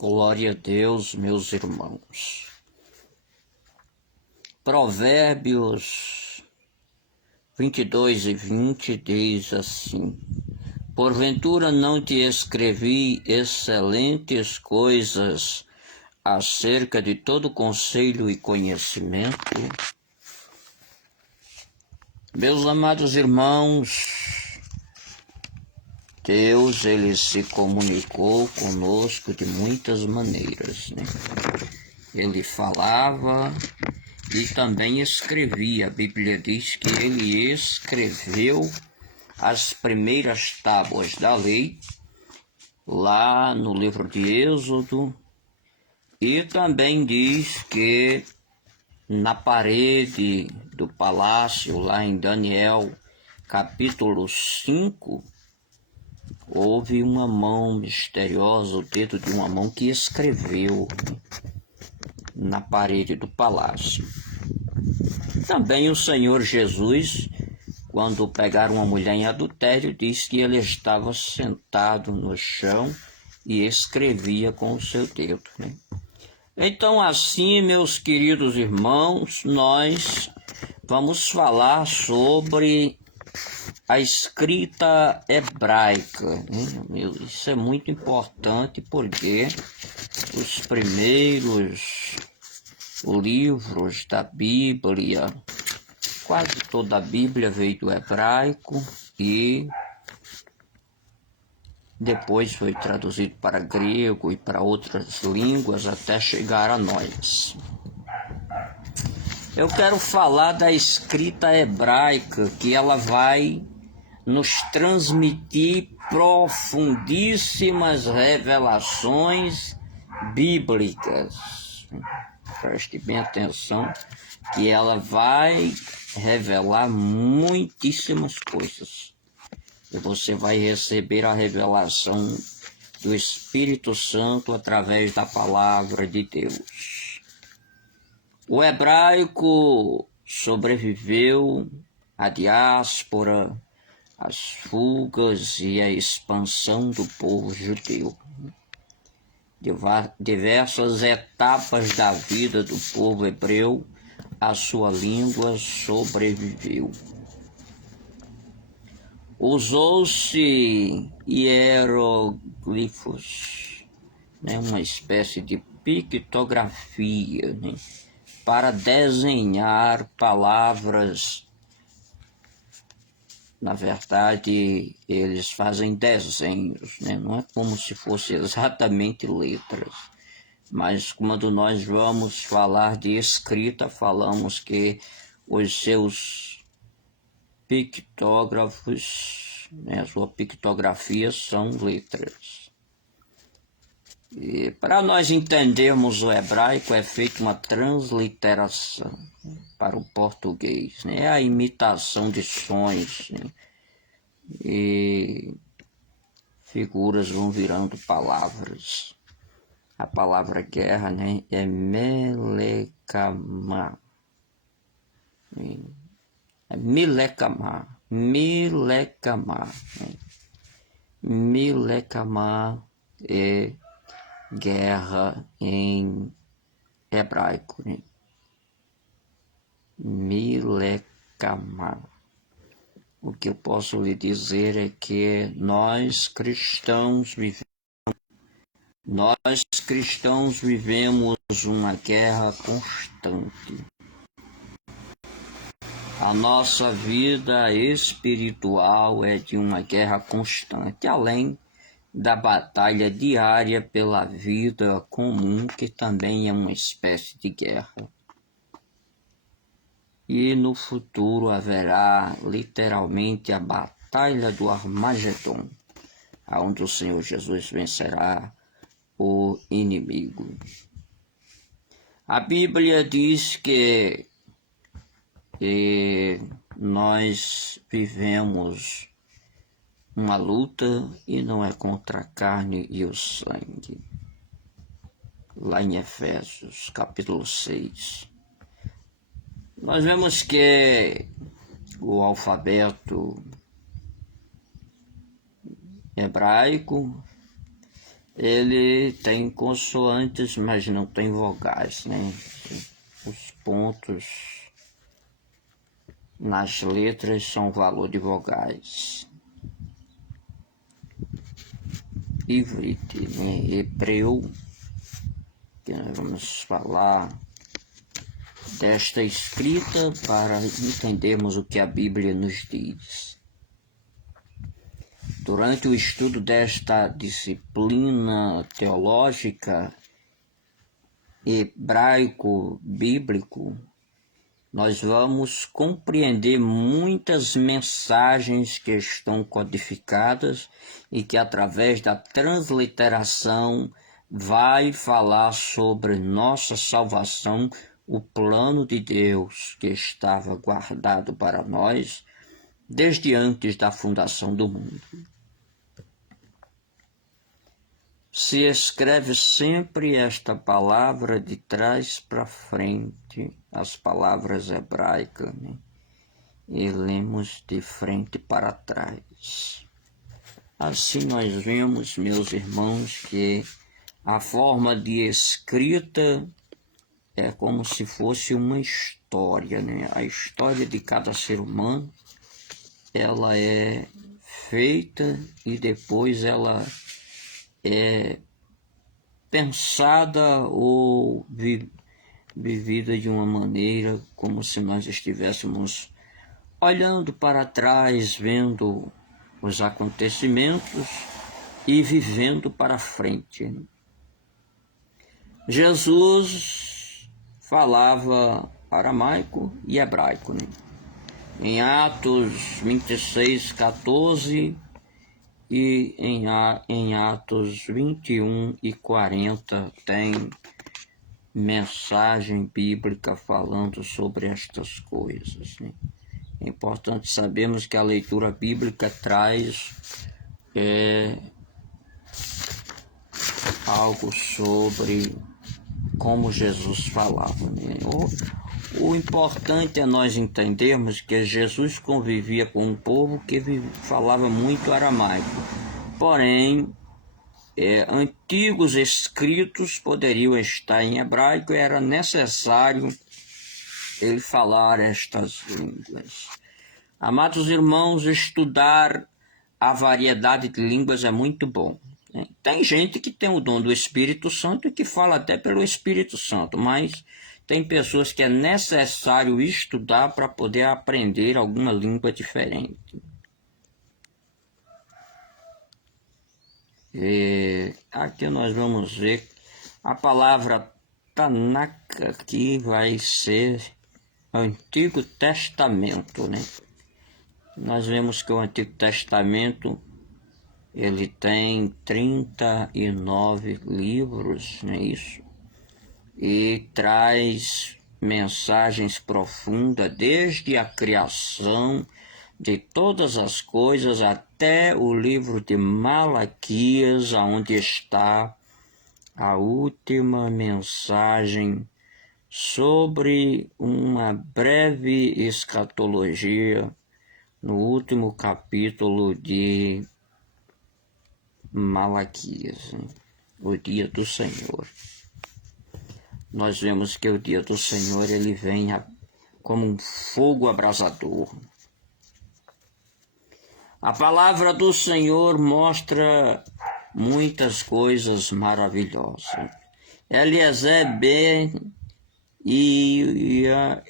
Glória a Deus, meus irmãos. Provérbios 22:20 diz assim: Porventura não te escrevi excelentes coisas acerca de todo conselho e conhecimento? Meus amados irmãos, Deus, Ele se comunicou conosco de muitas maneiras, né? Ele falava e também escrevia. A Bíblia diz que Ele escreveu as primeiras tábuas da lei, lá no livro de Êxodo, e também diz que na parede do palácio, lá em Daniel, capítulo 5, houve uma mão misteriosa, o dedo de uma mão que escreveu na parede do palácio. Também o Senhor Jesus, quando pegaram uma mulher em adultério, diz que ele estava sentado no chão e escrevia com o seu dedo, né? Então, assim, meus queridos irmãos, nós vamos falar sobre a escrita hebraica, né? Isso é muito importante porque os primeiros livros da Bíblia, quase toda a Bíblia veio do hebraico e depois foi traduzido para grego e para outras línguas até chegar a nós. Eu quero falar da escrita hebraica, que ela vai nos transmitir profundíssimas revelações bíblicas. Preste bem atenção, que ela vai revelar muitíssimas coisas. E você vai receber a revelação do Espírito Santo através da palavra de Deus. O hebraico sobreviveu à diáspora, às fugas e à expansão do povo judeu. Diversas etapas da vida do povo hebreu, a sua língua sobreviveu. Usou-se hieroglifos, né, uma espécie de pictografia, né, para desenhar palavras. Na verdade, eles fazem desenhos, né? Não é como se fosse exatamente letras. Mas quando nós vamos falar de escrita, falamos que os seus pictógrafos, né, a sua pictografia são letras. E para nós entendermos o hebraico, é feita uma transliteração para o português, né? É a imitação de sons, né? E figuras vão virando palavras. A palavra guerra, né, é melekama. É milekama. Milekama. Né? Milekama é guerra em hebraico, né? Milekama. O que eu posso lhe dizer é que nós cristãos vivemos uma guerra constante. A nossa vida espiritual é de uma guerra constante, além da batalha diária pela vida comum, que também é uma espécie de guerra. E no futuro haverá literalmente a batalha do Armagedon, onde o Senhor Jesus vencerá o inimigo. A Bíblia diz que nós vivemos uma luta e não é contra a carne e o sangue. Lá em Efésios, capítulo 6. Nós vemos que o alfabeto hebraico ele tem consoantes, mas não tem vogais, né? Os pontos nas letras são valor de vogais. Ivrite, né? Hebreu, que nós vamos falar desta escrita para entendermos o que a Bíblia nos diz. Durante o estudo desta disciplina teológica hebraico-bíblico, nós vamos compreender muitas mensagens que estão codificadas e que através da transliteração vai falar sobre nossa salvação, o plano de Deus que estava guardado para nós desde antes da fundação do mundo. Se escreve sempre esta palavra de trás para frente, as palavras hebraicas, né? E lemos de frente para trás. Assim nós vemos, meus irmãos, que a forma de escrita é como se fosse uma história, né? A história de cada ser humano, ela é feita e depois ela é pensada ou vivida de uma maneira como se nós estivéssemos olhando para trás, vendo os acontecimentos e vivendo para frente. Jesus falava aramaico e hebraico, né? Em Atos 26, 14 e em Atos 21 e 40 tem mensagem bíblica falando sobre estas coisas, né? É importante sabermos que a leitura bíblica traz algo sobre como Jesus falava, né? O importante é nós entendermos que Jesus convivia com um povo que falava muito aramaico. Porém, antigos escritos poderiam estar em hebraico e era necessário ele falar estas línguas. Amados irmãos, estudar a variedade de línguas é muito bom. Tem gente que tem o dom do Espírito Santo e que fala até pelo Espírito Santo, mas tem pessoas que é necessário estudar para poder aprender alguma língua diferente. Aqui nós vamos ver a palavra Tanaka, que vai ser Antigo Testamento, né? Nós vemos que o Antigo Testamento ele tem 39 livros, não é isso? E traz mensagens profundas desde a criação de todas as coisas até o livro de Malaquias, onde está a última mensagem sobre uma breve escatologia no último capítulo de Malaquias, né? O dia do Senhor. Nós vemos que o dia do Senhor ele vem como um fogo abrasador. A palavra do Senhor mostra muitas coisas maravilhosas. Eliezer ben Yehuda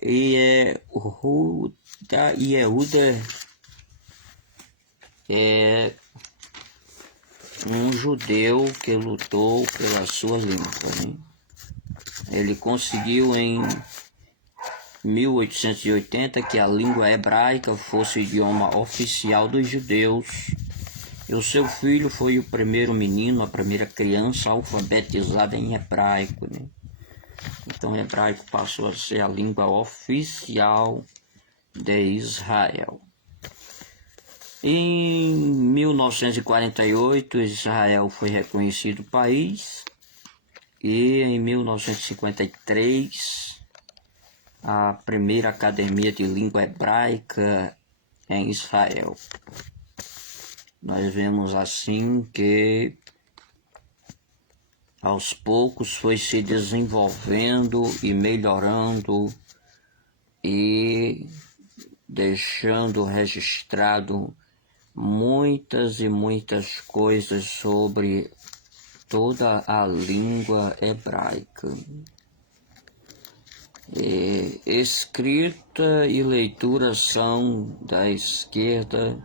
é um judeu que lutou pela sua língua, né? Ele conseguiu em 1880 que a língua hebraica fosse o idioma oficial dos judeus. E o seu filho foi o primeiro menino, a primeira criança alfabetizada em hebraico, né? Então o hebraico passou a ser a língua oficial de Israel. Em 1948, Israel foi reconhecido país e em 1953, a primeira academia de língua hebraica em Israel. Nós vemos assim que aos poucos foi se desenvolvendo e melhorando e deixando registrado muitas e muitas coisas sobre toda a língua hebraica. Escrita e leitura são da esquerda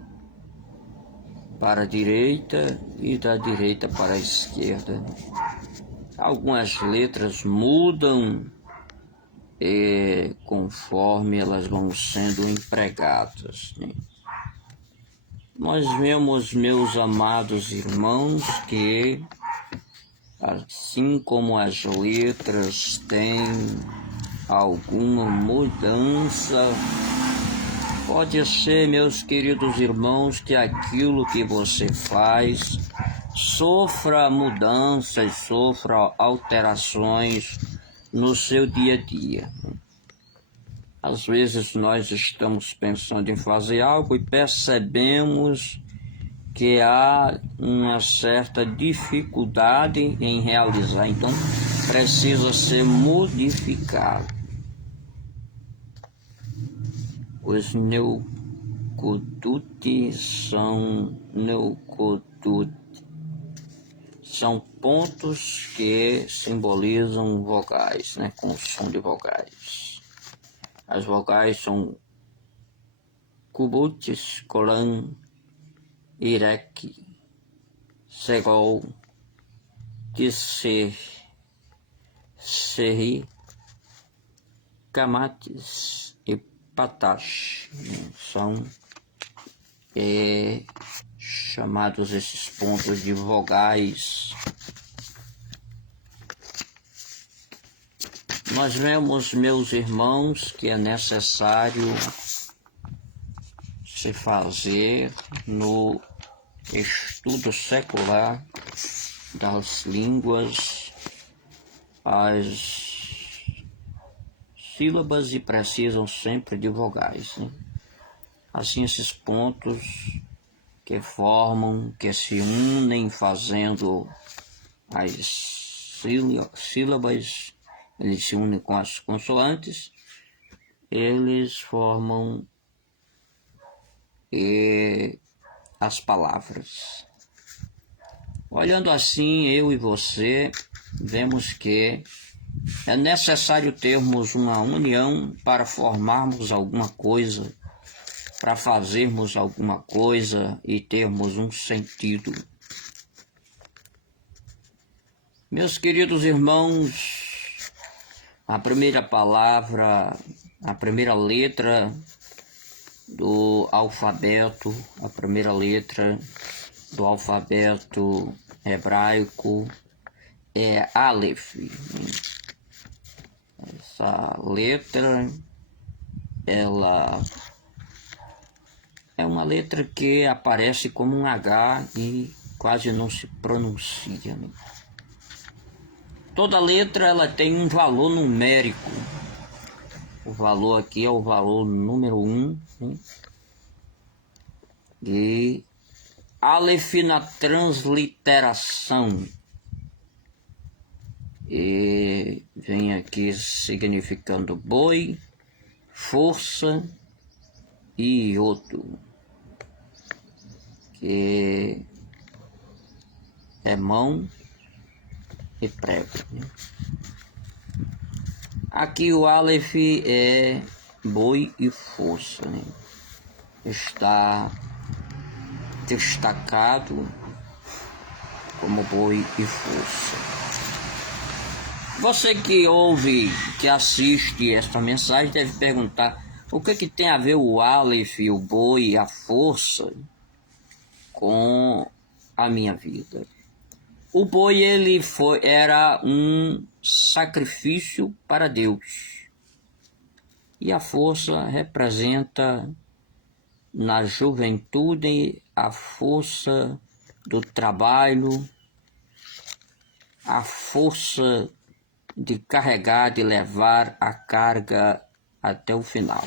para a direita e da direita para a esquerda. Algumas letras mudam conforme elas vão sendo empregadas, né? Nós vemos, meus amados irmãos, que assim como as letras têm alguma mudança, pode ser, meus queridos irmãos, que aquilo que você faz sofra mudanças, sofra alterações no seu dia a dia. Às vezes nós estamos pensando em fazer algo e percebemos que há uma certa dificuldade em realizar, então precisa ser modificado. Os neucodutes são pontos que simbolizam vogais, né, com som de vogais. As vogais são cubutes, colan, irek, segol, tisser, serri, camates e patash. São chamados esses pontos de vogais. Nós vemos, meus irmãos, que é necessário se fazer no estudo secular das línguas as sílabas e precisam sempre de vogais, né? Assim, esses pontos que se unem fazendo as sílabas, eles se unem com as consoantes, eles formam as palavras. Olhando assim, eu e você, vemos que é necessário termos uma união para formarmos alguma coisa, para fazermos alguma coisa e termos um sentido. Meus queridos irmãos, a primeira palavra, a primeira letra do alfabeto, a primeira letra do alfabeto hebraico é Aleph. Essa letra, ela é uma letra que aparece como um H e quase não se pronuncia, né? Toda letra ela tem um valor numérico. O valor aqui é o valor número 1, né? E Aleph na transliteração. E vem aqui significando boi, força e iodo, que é mão e prego, né? Aqui o Aleph é boi e força, né? Está destacado como boi e força. Você que ouve, que assiste esta mensagem deve perguntar: o que tem a ver o Aleph, o boi e a força com a minha vida? O boi era um sacrifício para Deus. E a força representa na juventude a força do trabalho, a força de carregar, de levar a carga até o final.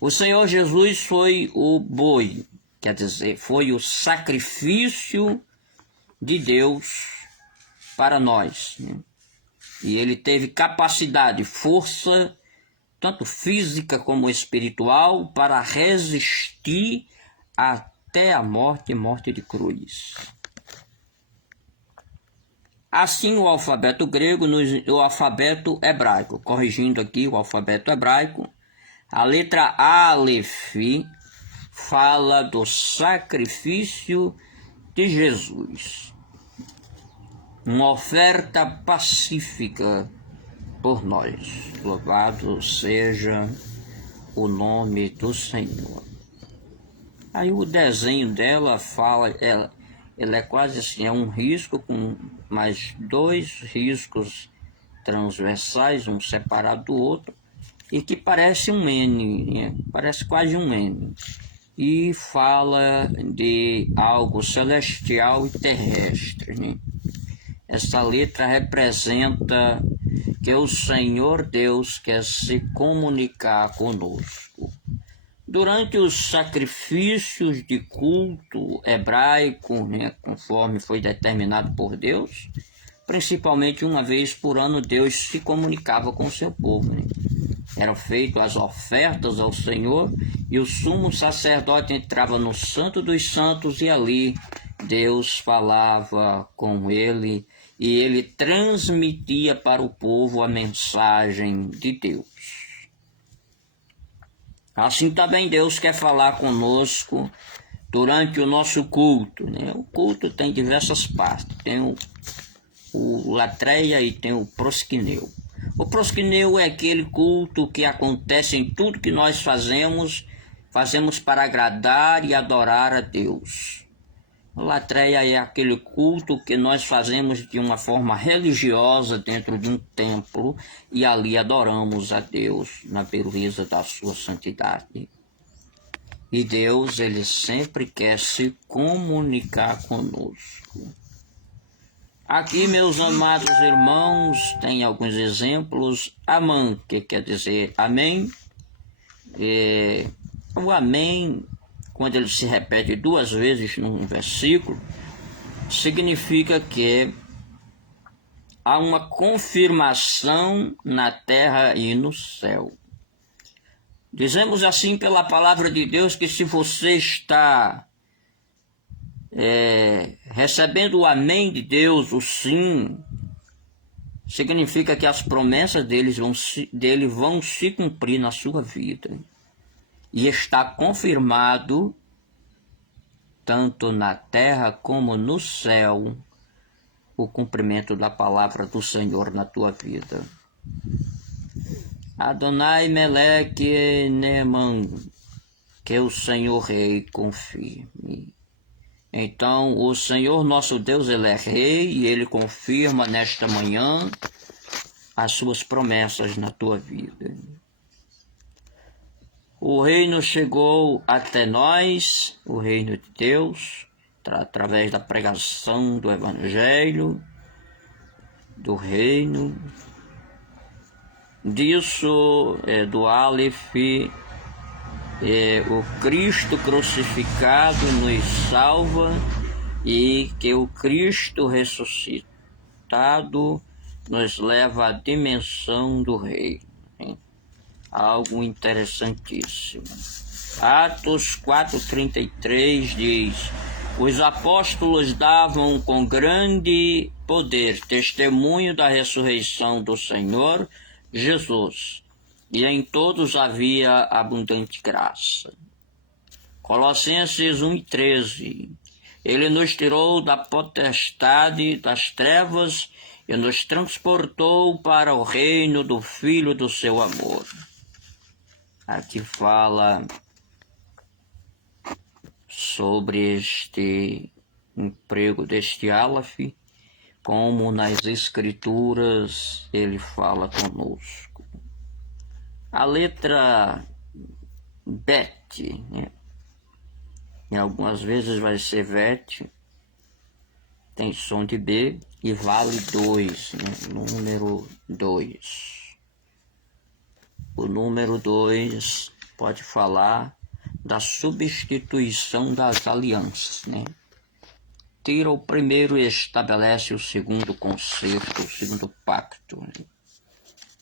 O Senhor Jesus foi o boi, quer dizer, foi o sacrifício de Deus para nós, né? E ele teve capacidade, força, tanto física como espiritual, para resistir até a morte e morte de cruz. Assim, o alfabeto grego, o alfabeto hebraico, corrigindo aqui o alfabeto hebraico, a letra Aleph fala do sacrifício de Jesus, uma oferta pacífica por nós. Louvado seja o nome do Senhor. Aí o desenho dela fala, ela é quase assim, é um risco com mais dois riscos transversais, um separado do outro, e que parece um N, né? Parece quase um N. E fala de algo celestial e terrestre, né? Essa letra representa que o Senhor Deus quer se comunicar conosco. Durante os sacrifícios de culto hebraico, né, conforme foi determinado por Deus, principalmente uma vez por ano, Deus se comunicava com o seu povo, né? Eram feitas as ofertas ao Senhor e o sumo sacerdote entrava no Santo dos Santos e ali Deus falava com ele e ele transmitia para o povo a mensagem de Deus. Assim também Deus quer falar conosco durante o nosso culto, né? O culto tem diversas partes, tem o latreia e tem o prosquineu. O prosquineu é aquele culto que acontece em tudo que nós fazemos para agradar e adorar a Deus. A latreia é aquele culto que nós fazemos de uma forma religiosa dentro de um templo e ali adoramos a Deus na beleza da sua santidade. E Deus, ele sempre quer se comunicar conosco. Aqui, meus amados irmãos, tem alguns exemplos. Amã, que quer dizer amém. O amém, quando ele se repete duas vezes num versículo, significa que há uma confirmação na terra e no céu. Dizemos assim pela palavra de Deus que se você está recebendo o amém de Deus, o sim, significa que as promessas dele vão se cumprir na sua vida. E está confirmado, tanto na terra como no céu, o cumprimento da palavra do Senhor na tua vida. Adonai Meleque Neeman, que o Senhor Rei confirme. Então, o Senhor nosso Deus, ele é rei e ele confirma nesta manhã as suas promessas na tua vida. O reino chegou até nós, o reino de Deus, através da pregação do Evangelho, do reino. Disso, do Aleph, o Cristo crucificado nos salva e que o Cristo ressuscitado nos leva à dimensão do reino. Algo interessantíssimo. Atos 4,33 diz: os apóstolos davam com grande poder testemunho da ressurreição do Senhor Jesus, e em todos havia abundante graça. Colossenses 1,13. Ele nos tirou da potestade das trevas e nos transportou para o reino do Filho do seu amor. Aqui fala sobre este emprego deste Aleph, como nas Escrituras ele fala conosco. A letra Bet, né? E algumas vezes vai ser VET, tem som de B e vale 2, né? Número 2. O número 2 pode falar da substituição das alianças, né? tira o primeiro e estabelece o segundo concerto, o segundo pacto.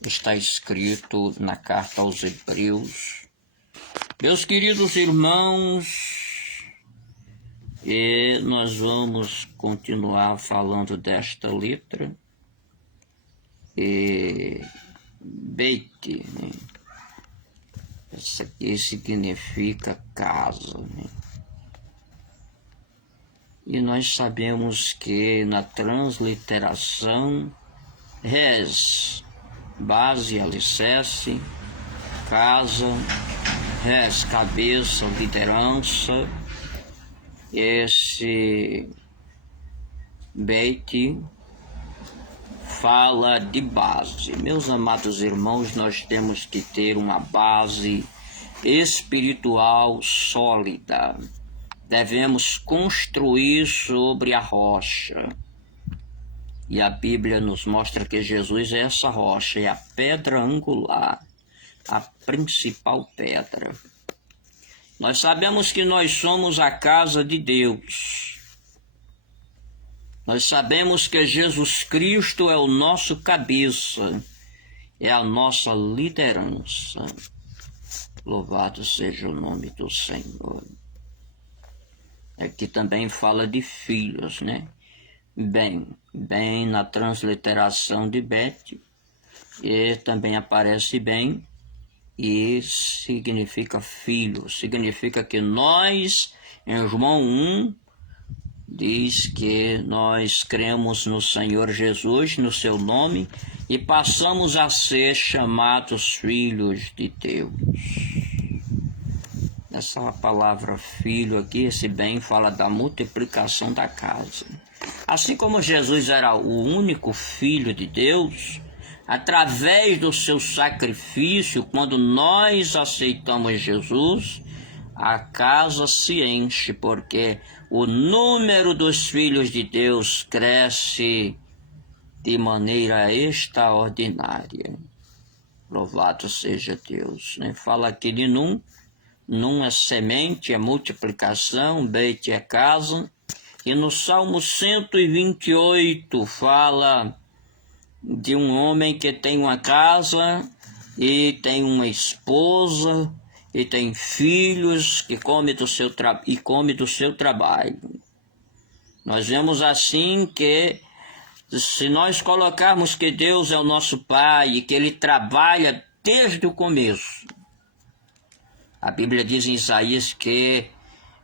Está escrito na carta aos Hebreus. Meus queridos irmãos, e nós vamos continuar falando desta letra. Beit, né? Isso aqui significa casa, né? E nós sabemos que na transliteração, res, base, alicerce, casa, res, cabeça, liderança, esse beit fala de base. Meus amados irmãos, nós temos que ter uma base espiritual sólida. Devemos construir sobre a rocha. E a Bíblia nos mostra que Jesus é essa rocha, é a pedra angular, a principal pedra. Nós sabemos que nós somos a casa de Deus. Nós sabemos que Jesus Cristo é o nosso cabeça, é a nossa liderança. Louvado seja o nome do Senhor. Aqui também fala de filhos, né? Bem na transliteração de Bet, e também aparece bem e significa filho. Significa que nós, em João 1, diz que nós cremos no Senhor Jesus, no seu nome, e passamos a ser chamados filhos de Deus. Essa palavra filho aqui, esse bem, fala da multiplicação da casa. Assim como Jesus era o único filho de Deus, através do seu sacrifício, quando nós aceitamos Jesus, a casa se enche, porque o número dos filhos de Deus cresce de maneira extraordinária. Louvado seja Deus, né? Fala aqui de Num é semente, é multiplicação, Beit é casa. E no Salmo 128 fala de um homem que tem uma casa e tem uma esposa e tem filhos que come do seu trabalho. Nós vemos assim que se nós colocarmos que Deus é o nosso Pai e que Ele trabalha desde o começo, a Bíblia diz em Isaías que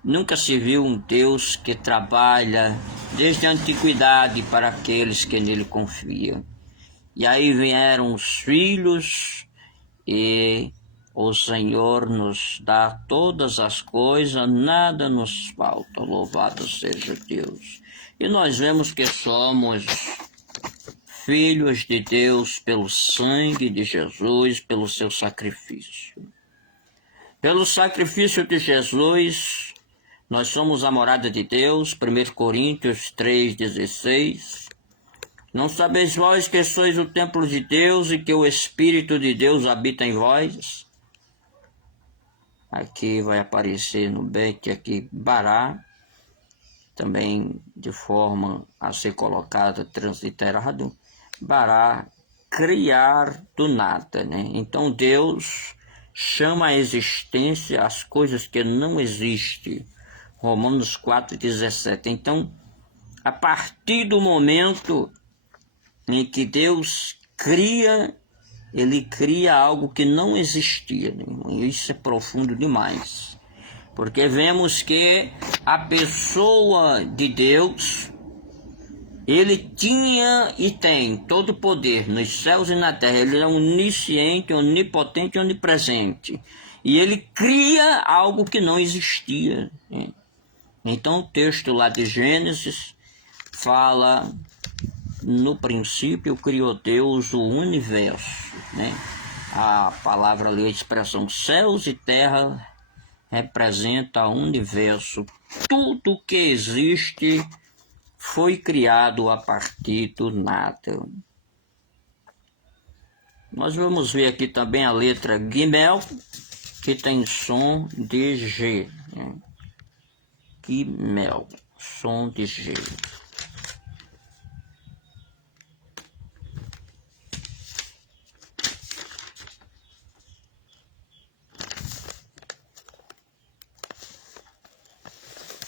nunca se viu um Deus que trabalha desde a antiguidade para aqueles que nele confiam. E aí vieram os filhos e o Senhor nos dá todas as coisas, nada nos falta. Louvado seja Deus. E nós vemos que somos filhos de Deus pelo sangue de Jesus, pelo seu sacrifício. Pelo sacrifício de Jesus, nós somos a morada de Deus, 1 Coríntios 3,16. Não sabeis vós que sois o templo de Deus e que o Espírito de Deus habita em vós? Aqui vai aparecer no Bet, aqui Bará, também de forma a ser colocada transliterado. Bará, criar do nada, né? Então Deus chama a existência as coisas que não existem. Romanos 4,17. Então, a partir do momento em que Deus cria, Ele cria algo que não existia. Né? Isso é profundo demais. Porque vemos que a pessoa de Deus, Ele tinha e tem todo o poder nos céus e na terra. Ele é onisciente, onipotente e onipresente. E Ele cria algo que não existia. Né? Então o texto lá de Gênesis fala, no princípio criou Deus o universo. Né? A palavra ali, a expressão céus e terra, representa o universo. Tudo que existe foi criado a partir do nada. Nós vamos ver aqui também a letra Gimel, que tem som de G. Né? Gimel, som de G.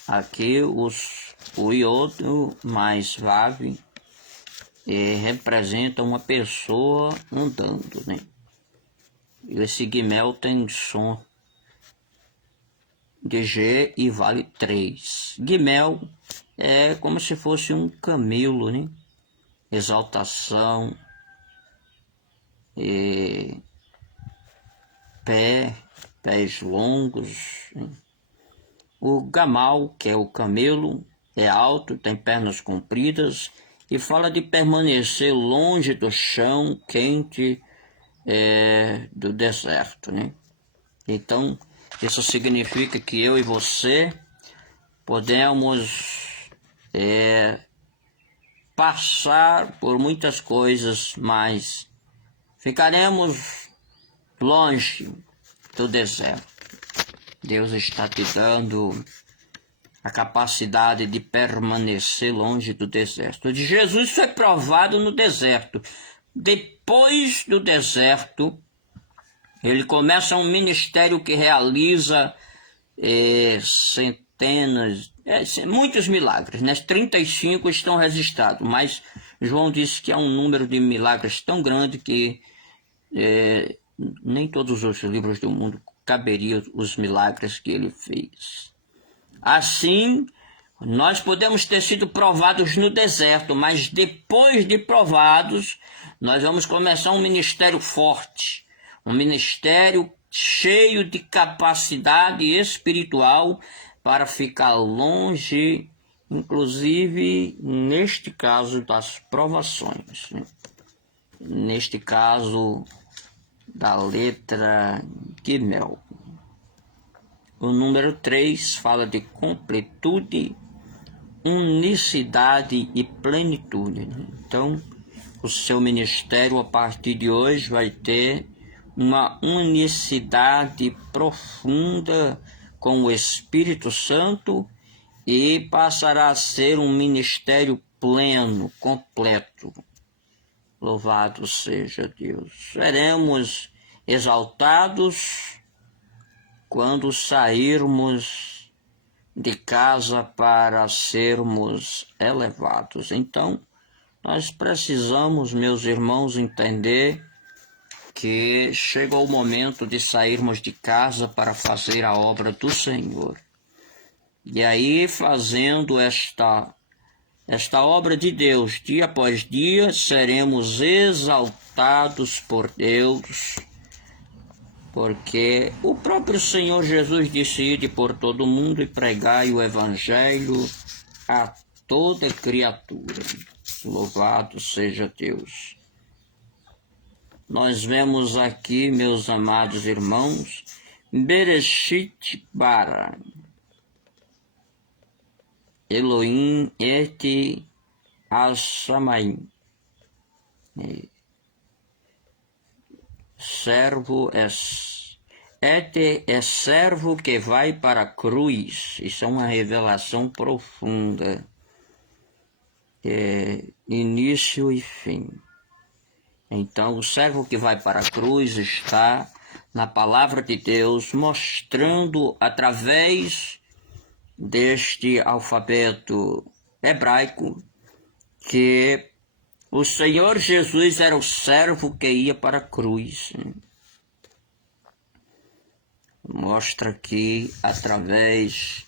Aqui o iodo mais Vav representa uma pessoa andando, né? E esse Gimel tem som de G e vale 3. Gimel é como se fosse um camelo, né? Exaltação, pés longos, né? O Gamal, que é o camelo, é alto, tem pernas compridas e fala de permanecer longe do chão quente do deserto, né? Então, isso significa que eu e você podemos passar por muitas coisas, mas ficaremos longe do deserto. Deus está te dando a capacidade de permanecer longe do deserto. De Jesus foi provado no deserto. Depois do deserto, ele começa um ministério que realiza centenas, muitos milagres, né? 35 estão registrados, mas João disse que há um número de milagres tão grande que nem todos os livros do mundo caberiam os milagres que ele fez. Assim, nós podemos ter sido provados no deserto, mas depois de provados, nós vamos começar um ministério forte, um ministério cheio de capacidade espiritual para ficar longe, inclusive neste caso das provações, né? Neste caso da letra Gimel. O número 3 fala de completude, unicidade e plenitude. Então, o seu ministério a partir de hoje vai ter uma unicidade profunda com o Espírito Santo e passará a ser um ministério pleno, completo. Louvado seja Deus. Seremos exaltados quando sairmos de casa para sermos elevados. Então, nós precisamos, meus irmãos, entender que chegou o momento de sairmos de casa para fazer a obra do Senhor. E aí, fazendo esta obra de Deus, dia após dia, seremos exaltados por Deus, porque o próprio Senhor Jesus disse: ide por todo o mundo e pregai o Evangelho a toda criatura. Louvado seja Deus. Nós vemos aqui, meus amados irmãos, Bereshit bara Elohim et Hashamayim. Servo é servo que vai para a cruz. Isso é uma revelação profunda. Início e fim. Então, o servo que vai para a cruz está na palavra de Deus, mostrando através deste alfabeto hebraico que o Senhor Jesus era o servo que ia para a cruz. Mostra aqui através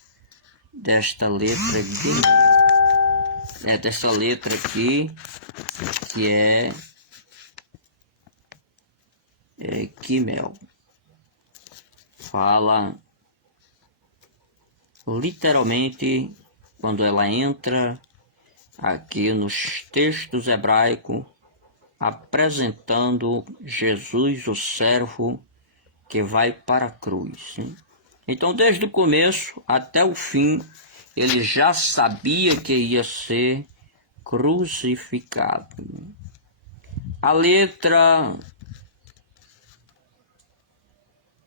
desta letra aqui, dessa letra aqui, que é Gimel. Fala literalmente, quando ela entra aqui nos textos hebraicos, apresentando Jesus, o servo que vai para a cruz. Então, desde o começo até o fim, ele já sabia que ia ser crucificado. A letra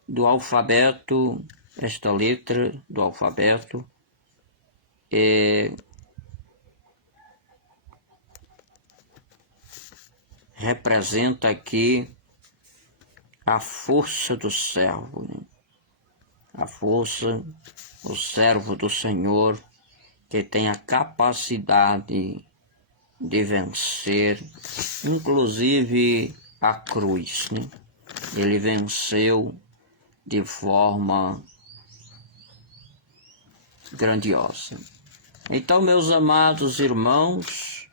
do alfabeto, esta letra do alfabeto, representa aqui a força do servo, né? A força do servo do Senhor, que tem a capacidade de vencer, inclusive a cruz, né? Ele venceu de forma grandiosa. Então, meus amados irmãos,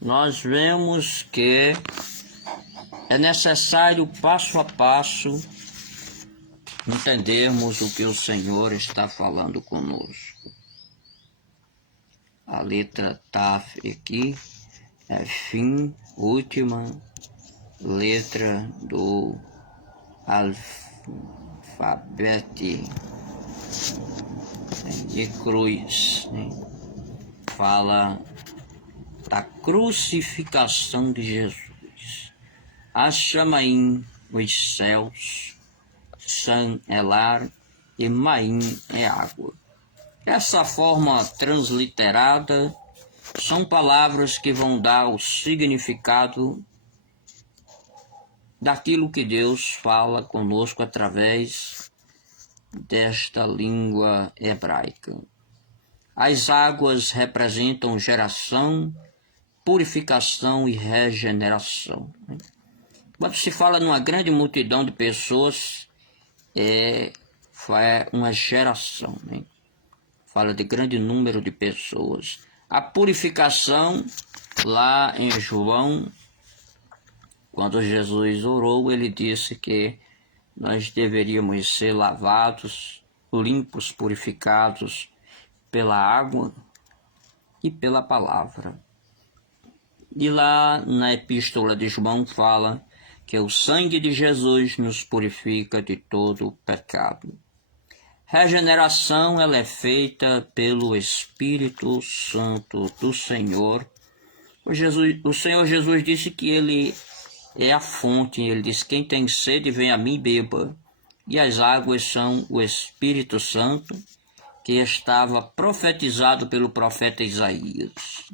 nós vemos que é necessário, passo a passo, entendermos o que o Senhor está falando conosco. A letra Taf aqui é fim, última letra do alfabeto de cruz, né? Fala da crucificação de Jesus. Achamaim, os céus, San é lar e Maim é água. Essa forma transliterada são palavras que vão dar o significado daquilo que Deus fala conosco através desta língua hebraica. As águas representam geração, purificação e regeneração. Quando se fala numa grande multidão de pessoas, é uma geração, né? Fala de grande número de pessoas. A purificação, lá em João, quando Jesus orou, ele disse que nós deveríamos ser lavados, limpos, purificados pela água e pela palavra. E lá na epístola de João fala que o sangue de Jesus nos purifica de todo o pecado. Regeneração, ela é feita pelo Espírito Santo do Senhor. O Senhor Jesus disse que Ele é a fonte. Ele disse, quem tem sede, vem a mim e beba. E as águas são o Espírito Santo, que estava profetizado pelo profeta Isaías.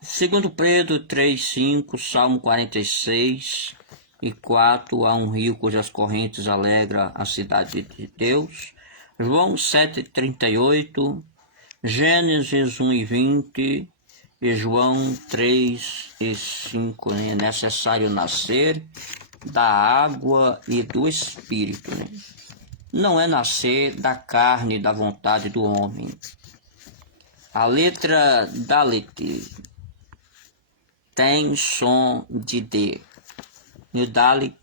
Segundo Pedro 3:5, Salmo 46 e 4, há um rio cujas correntes alegra a cidade de Deus. João 7:38, Gênesis 1:20 e João 3:5, né? É necessário nascer da água e do Espírito, né? Não é nascer da carne e da vontade do homem. A letra Dalet tem som de D. No Dalet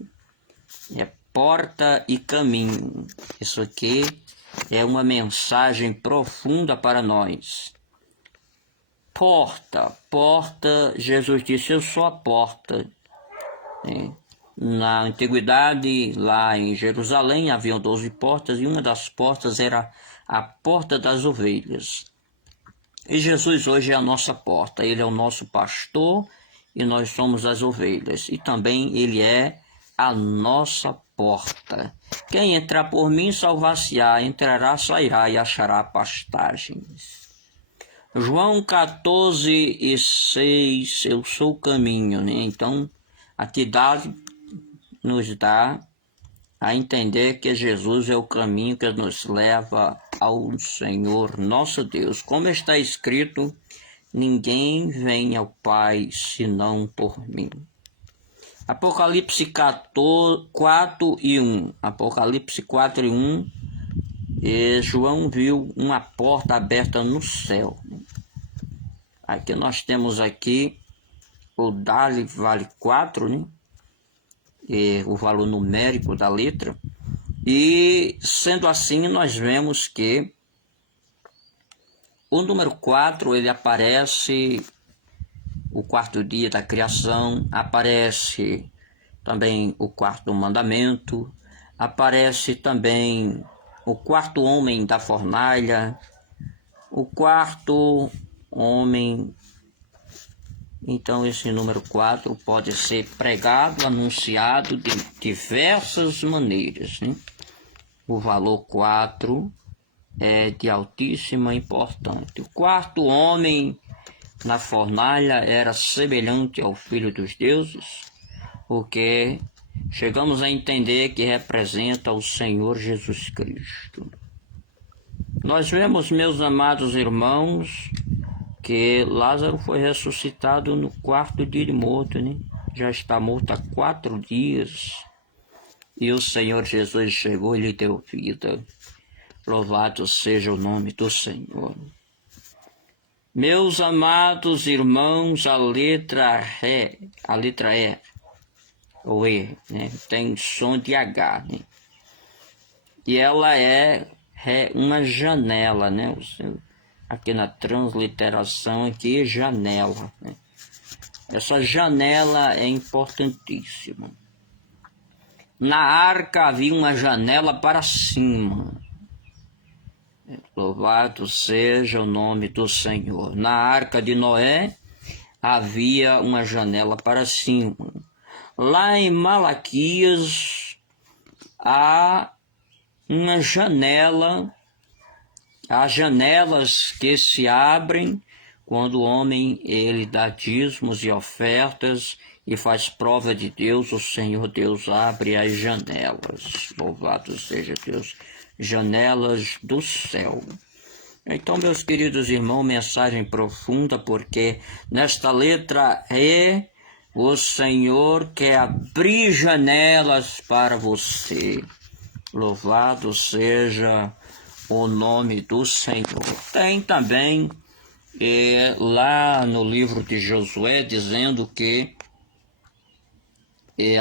é porta e caminho. Isso aqui é uma mensagem profunda para nós. Porta, Jesus disse, eu sou a porta. Na antiguidade, lá em Jerusalém, haviam 12 portas e uma das portas era a porta das ovelhas. E Jesus hoje é a nossa porta, Ele é o nosso pastor e nós somos as ovelhas. E também Ele é a nossa porta. Quem entrar por mim salvar-se-á, entrará, sairá e achará pastagens. João 14:6, eu sou o caminho, né? Então, aqui nos dá a entender que Jesus é o caminho que nos leva ao Senhor nosso Deus. Como está escrito, ninguém vem ao Pai senão por mim. Apocalipse 4:1. Apocalipse 4:1. E João viu uma porta aberta no céu. Aqui nós temos aqui o Dalet vale 4, né? E o valor numérico da letra. E sendo assim, nós vemos que o número 4, ele aparece o quarto dia da criação, aparece também o quarto mandamento, aparece também o quarto homem da fornalha, o quarto homem. Então esse número 4 pode ser pregado, anunciado de diversas maneiras, né? O valor 4 é de altíssima importância. O quarto homem na fornalha era semelhante ao Filho dos Deuses, porque chegamos a entender que representa o Senhor Jesus Cristo. Nós vemos, meus amados irmãos, que Lázaro foi ressuscitado no quarto dia de morto, né? Já está morto há 4 dias. E o Senhor Jesus chegou e lhe deu vida. Louvado seja o nome do Senhor. Meus amados irmãos, a letra E, ou E, né? Tem som de H, né? E ela é uma janela, né? Aqui na transliteração, aqui é janela, né? Essa janela é importantíssima. Na arca havia uma janela para cima. Louvado seja o nome do Senhor. Na arca de Noé havia uma janela para cima. Lá em Malaquias há uma janela, há janelas que se abrem quando o homem ele dá dízimos e ofertas e faz prova de Deus, o Senhor Deus abre as janelas. Louvado seja Deus, janelas do céu. Então, meus queridos irmãos, mensagem profunda, porque nesta letra E, o Senhor quer abrir janelas para você. Louvado seja o nome do Senhor. Tem também lá no livro de Josué, dizendo que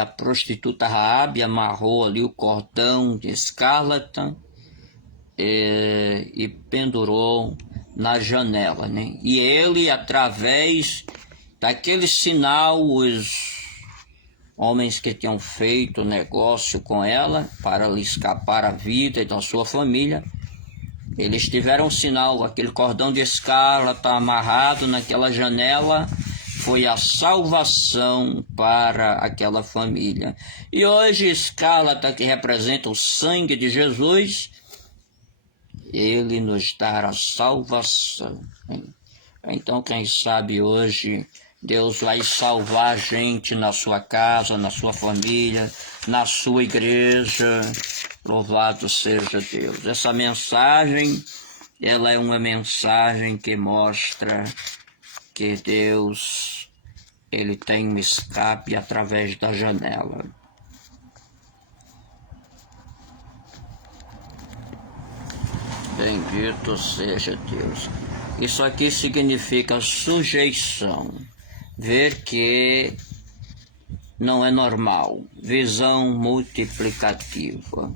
a prostituta Raabe amarrou ali o cordão de escarlata e pendurou na janela, né? E ele, através daquele sinal, os homens que tinham feito negócio com ela para lhe escapar a vida e da sua família, eles tiveram um sinal, aquele cordão de escarlata amarrado naquela janela, foi a salvação para aquela família. E hoje, escarlata, que representa o sangue de Jesus, ele nos dá a salvação. Então, quem sabe hoje Deus vai salvar a gente na sua casa, na sua família, na sua igreja. Louvado seja Deus. Essa mensagem, ela é uma mensagem que mostra que Deus, ele tem um escape através da janela. Bendito seja Deus. Isso aqui significa sujeição. Ver que não é normal. Visão multiplicativa.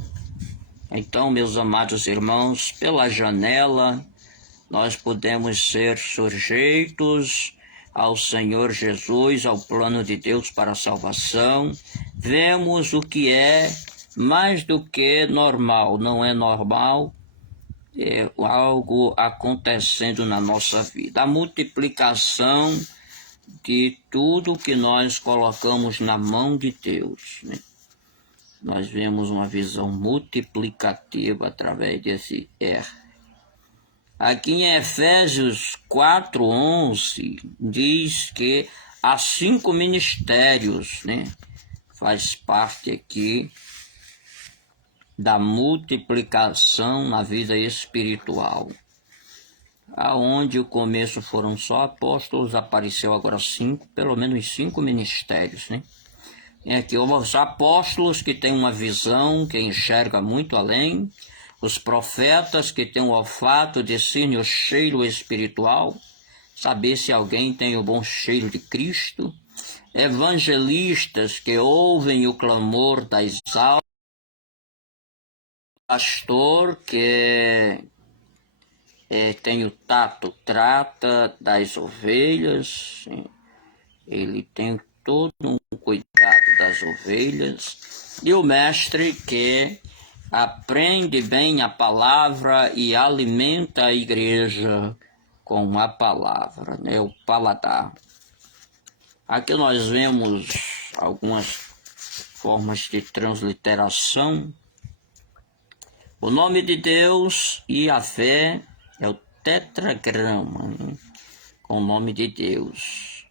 Então, meus amados irmãos, pela janela nós podemos ser sujeitos ao Senhor Jesus, ao plano de Deus para a salvação. Vemos o que é mais do que normal. Não é normal algo acontecendo na nossa vida. A multiplicação de tudo que nós colocamos na mão de Deus, né? Nós vemos uma visão multiplicativa através desse Aqui em Efésios 4:11 diz que há 5 ministérios, né? Faz parte aqui da multiplicação na vida espiritual. Aonde o começo foram só apóstolos, apareceu agora 5, pelo menos 5 ministérios, né? Aqui os apóstolos que têm uma visão, que enxerga muito além, os profetas que têm o olfato, discerne o cheiro espiritual, saber se alguém tem o bom cheiro de Cristo, evangelistas que ouvem o clamor das almas, pastor que tem o tato, trata das ovelhas, ele tem todo um cuidado das ovelhas, e o mestre que aprende bem a palavra e alimenta a igreja com a palavra, né? O paladar. Aqui nós vemos algumas formas de transliteração. O nome de Deus, Yahvé, é o tetragrama, né? Com o nome de Deus.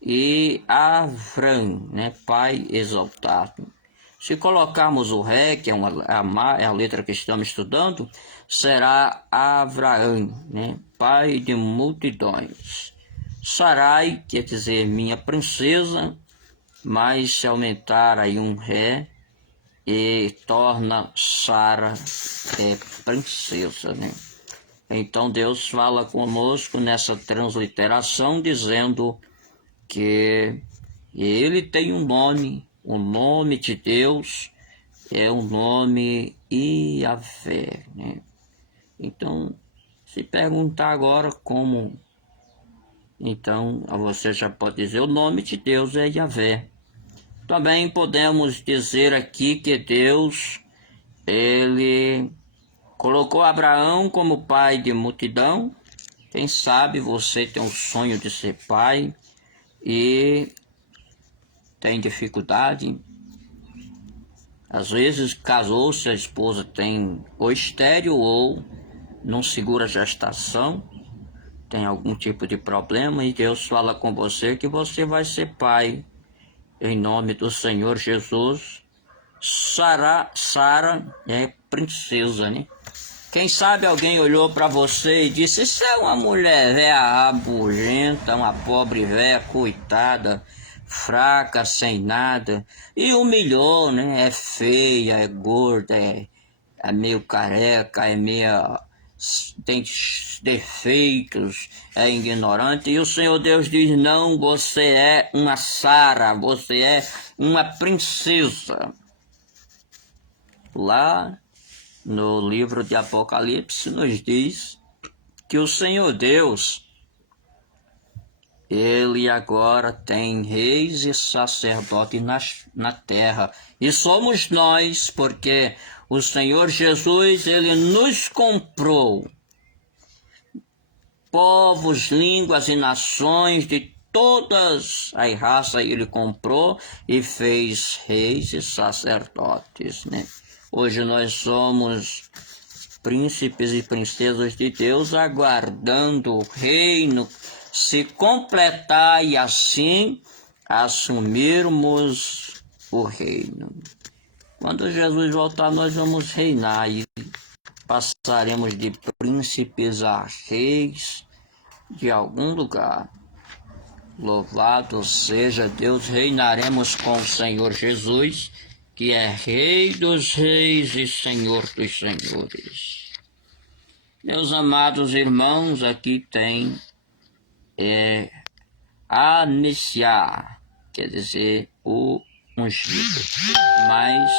E Avram, né? Pai exaltado. Se colocarmos o Ré, que é a letra que estamos estudando, será Abraão, né? Pai de multidões. Sarai, quer dizer minha princesa, mas se aumentar aí um Ré, e torna Sara princesa, né? Então Deus fala conosco nessa transliteração, dizendo que ele tem um nome, o nome de Deus é o nome Yahvé, né? Então, se perguntar agora como, então você já pode dizer, o nome de Deus é Yahvé. Também podemos dizer aqui que Deus, ele colocou Abraão como pai de multidão. Quem sabe você tem um sonho de ser pai e tem dificuldade. Às vezes casou-se, a esposa tem ou estéril ou não segura a gestação, tem algum tipo de problema e Deus fala com você que você vai ser pai. Em nome do Senhor Jesus. Sara é princesa, né? Quem sabe alguém olhou para você e disse, isso é uma mulher velha rabugenta, uma pobre velha coitada, fraca, sem nada, e humilhou, né? É feia, é gorda, é meio careca, tem defeitos, é ignorante, e o Senhor Deus diz, não, você é uma Sara, você é uma princesa. Lá no livro de Apocalipse nos diz que o Senhor Deus, ele agora tem reis e sacerdotes na terra. E somos nós, porque o Senhor Jesus, ele nos comprou. Povos, línguas e nações de todas as raças ele comprou e fez reis e sacerdotes, né? Hoje nós somos príncipes e princesas de Deus, aguardando o reino se completar e assim assumirmos o reino. Quando Jesus voltar, nós vamos reinar e passaremos de príncipes a reis de algum lugar. Louvado seja Deus, reinaremos com o Senhor Jesus, que é Rei dos reis e Senhor dos senhores. Meus amados irmãos, aqui tem a Messiá, quer dizer, o ungido, mas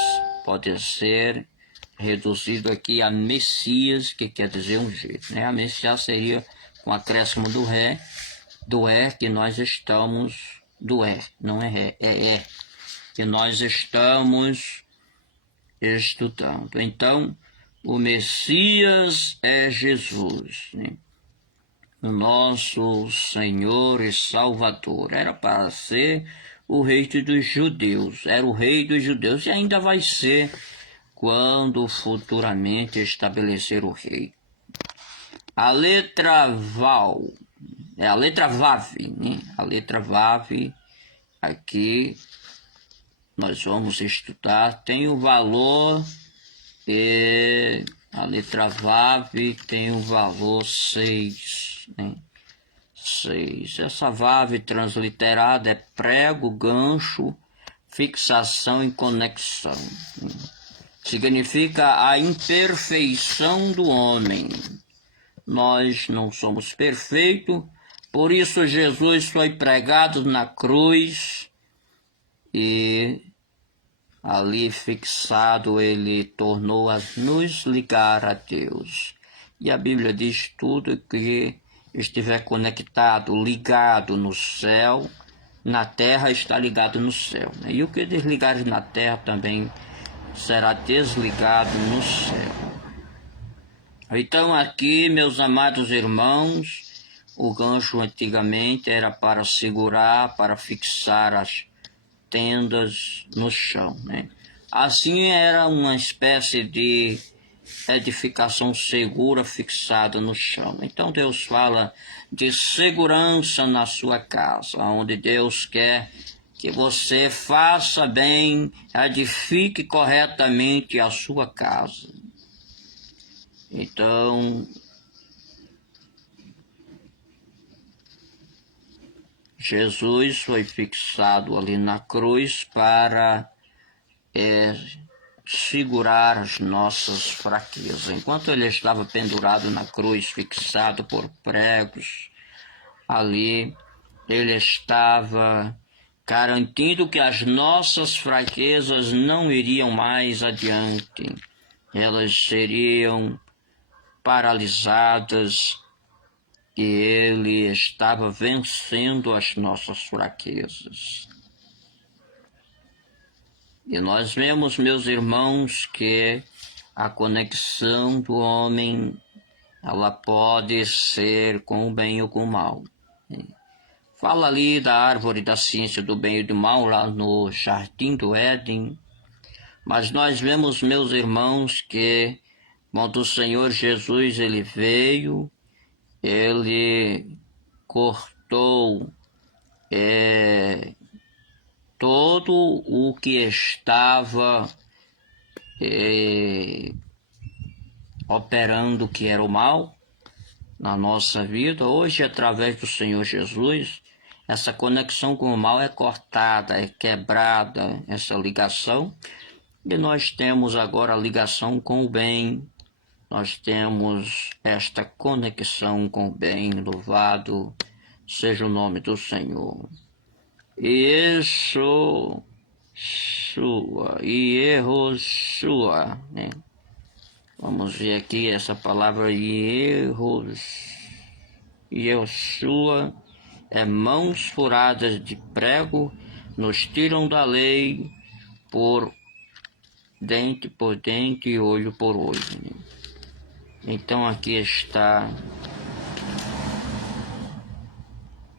pode ser reduzido aqui a Messias, que quer dizer ungido, né? A Messiá seria com acréscimo do ré, do que nós estamos, não é ré, é que nós estamos estudando. Então, o Messias é Jesus, né? O nosso Senhor e Salvador. Era para ser o rei dos judeus, era o rei dos judeus e ainda vai ser quando futuramente estabelecer o rei. A letra Val, é a letra Vav, né? A letra Vav, aqui nós vamos estudar, tem o valor, a letra Vav tem o valor 6, né? 6. Essa Vav transliterada é prego, gancho, fixação e conexão. Significa a imperfeição do homem. Nós não somos perfeitos, por isso Jesus foi pregado na cruz e ali fixado ele tornou a nos ligar a Deus. E a Bíblia diz tudo que estiver conectado, ligado no céu, na terra está ligado no céu, né? E o que desligar na terra também será desligado no céu. Então aqui, meus amados irmãos, o gancho antigamente era para segurar, para fixar as tendas no chão, né? Assim era uma espécie de edificação segura fixada no chão. Então Deus fala de segurança na sua casa, onde Deus quer que você faça bem, edifique corretamente a sua casa. Então, Jesus foi fixado ali na cruz para segurar as nossas fraquezas. Enquanto ele estava pendurado na cruz, fixado por pregos, ali ele estava garantindo que as nossas fraquezas não iriam mais adiante. Elas seriam paralisadas e ele estava vencendo as nossas fraquezas. E nós vemos, meus irmãos, que a conexão do homem, ela pode ser com o bem ou com o mal. Fala ali da árvore da ciência do bem e do mal, lá no Jardim do Éden. Mas nós vemos, meus irmãos, que quando o Senhor Jesus ele veio, ele cortou todo o que estava operando que era o mal na nossa vida. Hoje, através do Senhor Jesus, essa conexão com o mal é cortada, é quebrada, essa ligação. E nós temos agora a ligação com o bem. Nós temos esta conexão com o bem. Louvado seja o nome do Senhor. Yehoshua, né? Vamos ver aqui essa palavra Yehoshua, é mãos furadas de prego, nos tiram da lei por dente e olho por olho. Né? Então aqui está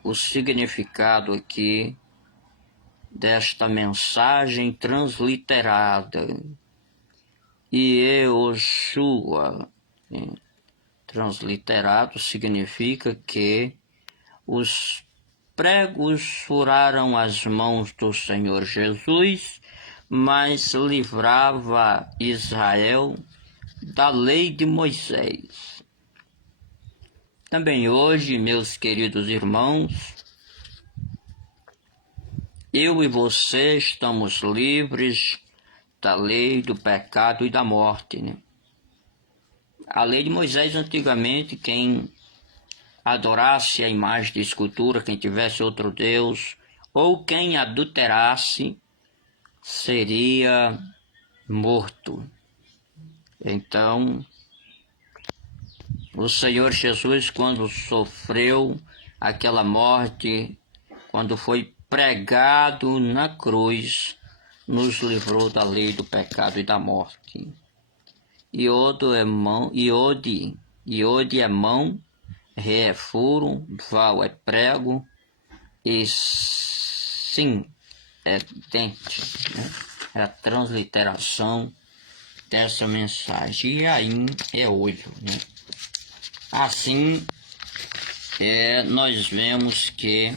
o significado aqui desta mensagem transliterada. Yehoshua, né? Transliterado significa que os pregos furaram as mãos do Senhor Jesus, mas livrava Israel da lei de Moisés. Também hoje, meus queridos irmãos, eu e você estamos livres da lei do pecado e da morte, né? A lei de Moisés, antigamente, quem adorasse a imagem de escultura, quem tivesse outro Deus, ou quem adulterasse, seria morto. Então, o Senhor Jesus, quando sofreu aquela morte, quando foi pregado na cruz, nos livrou da lei do pecado e da morte. Iode é mão, Iode é mão, Ré é furo, Val é prego e Sim é dente, né? É a transliteração dessa mensagem. E Ain é olho, né? Assim, nós vemos que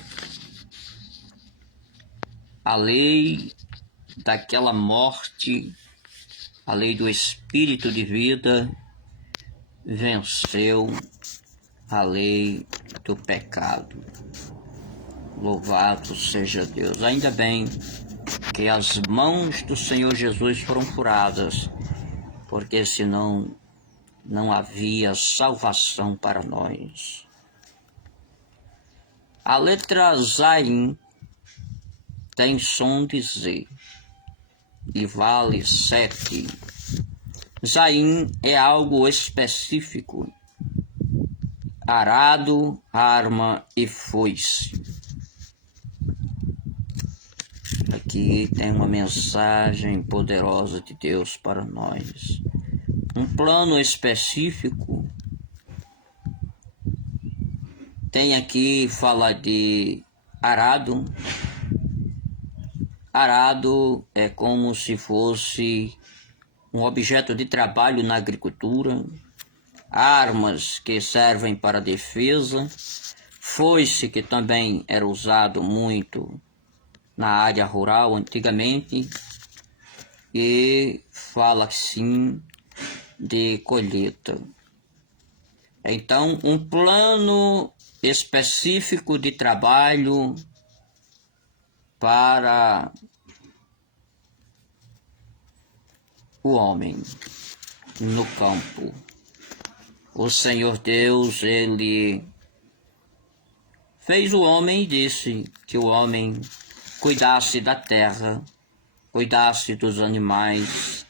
a lei daquela morte, a lei do espírito de vida, venceu a lei do pecado. Louvado seja Deus. Ainda bem que as mãos do Senhor Jesus foram furadas, porque senão não havia salvação para nós. A letra Zain tem som de Z e vale 7. Zain é algo específico. Arado, arma e foice. Aqui tem uma mensagem poderosa de Deus para nós. Um plano específico. Tem aqui, fala de arado. Arado é como se fosse um objeto de trabalho na agricultura, armas que servem para defesa, foice que também era usado muito na área rural antigamente, e fala sim de colheita. Então, um plano específico de trabalho para o homem no campo. O Senhor Deus, Ele fez o homem e disse que o homem cuidasse da terra, cuidasse dos animais.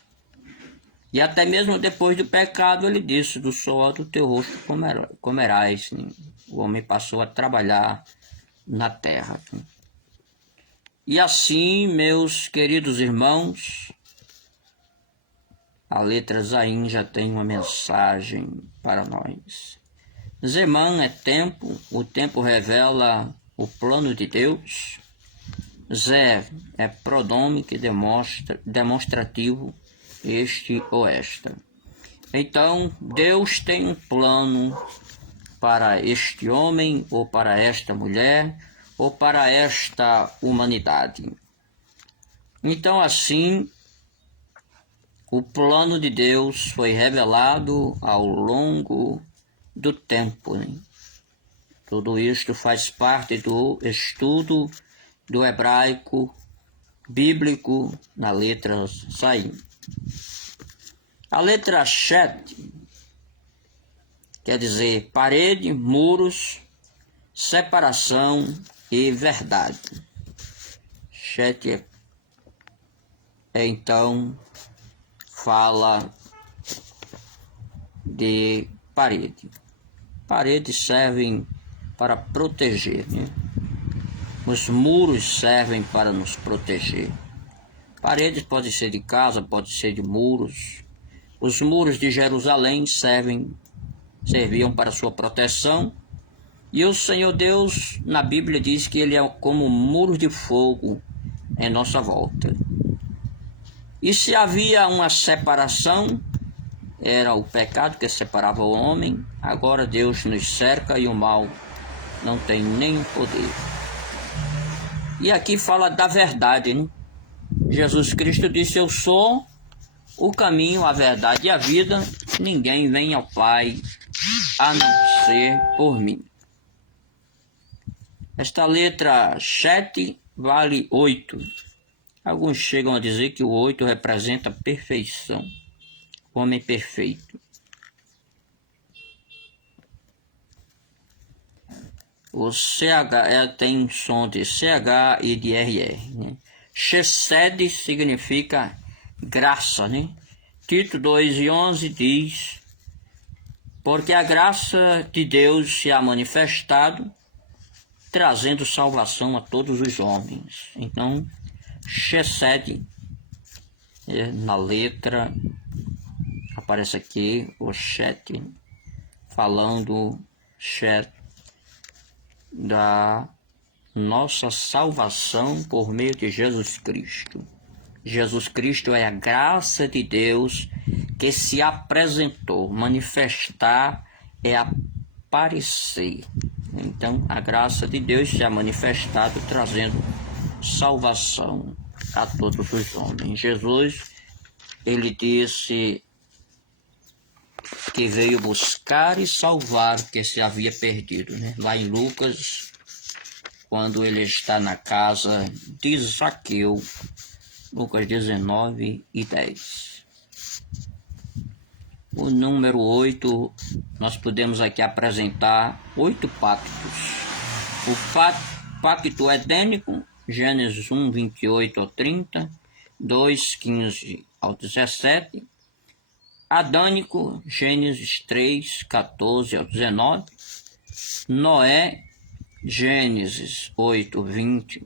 E até mesmo depois do pecado, Ele disse, do suor do teu rosto comerás. O homem passou a trabalhar na terra. E assim, meus queridos irmãos, a letra Zain já tem uma mensagem para nós. Zeman é tempo, o tempo revela o plano de Deus. Zé é pronome que demonstra demonstrativo este ou esta. Então, Deus tem um plano para este homem, ou para esta mulher, ou para esta humanidade. Então, assim, o plano de Deus foi revelado ao longo do tempo. Tudo isto faz parte do estudo do hebraico bíblico na letra Zain. A letra Shet quer dizer parede, muros, separação e verdade. Shet então fala de parede. Paredes servem para proteger, Os muros servem para nos proteger. Paredes pode ser de casa, pode ser de muros. Os muros de Jerusalém serviam para sua proteção. E o Senhor Deus, na Bíblia, diz que Ele é como um muro de fogo em nossa volta. E se havia uma separação, era o pecado que separava o homem. Agora Deus nos cerca e o mal não tem nenhum poder. E aqui fala da verdade, Jesus Cristo disse, eu sou o caminho, a verdade e a vida. Ninguém vem ao Pai a não ser por mim. Esta letra 7 vale 8. Alguns chegam a dizer que o 8 representa a perfeição, o homem perfeito. O CH tem som de CH e de RR. Chesed significa graça. Tito 2:11 diz, porque a graça de Deus se há manifestado, trazendo salvação a todos os homens. Então, Chesed, na letra, aparece aqui o Shet, falando Shet, da nossa salvação por meio de Jesus Cristo. Jesus Cristo é a graça de Deus que se apresentou. Manifestar é aparecer. Então, a graça de Deus se é manifestado, trazendo salvação a todos os homens. Jesus, ele disse que veio buscar e salvar o que se havia perdido. Lá em Lucas, quando ele está na casa de Zaqueu, Lucas 19:10. O número 8, nós podemos aqui apresentar 8 pactos. O pacto edênico, Gênesis 1:28-30, 2:15-17. Adânico, Gênesis 3:14-19. Noé, Gênesis 8:20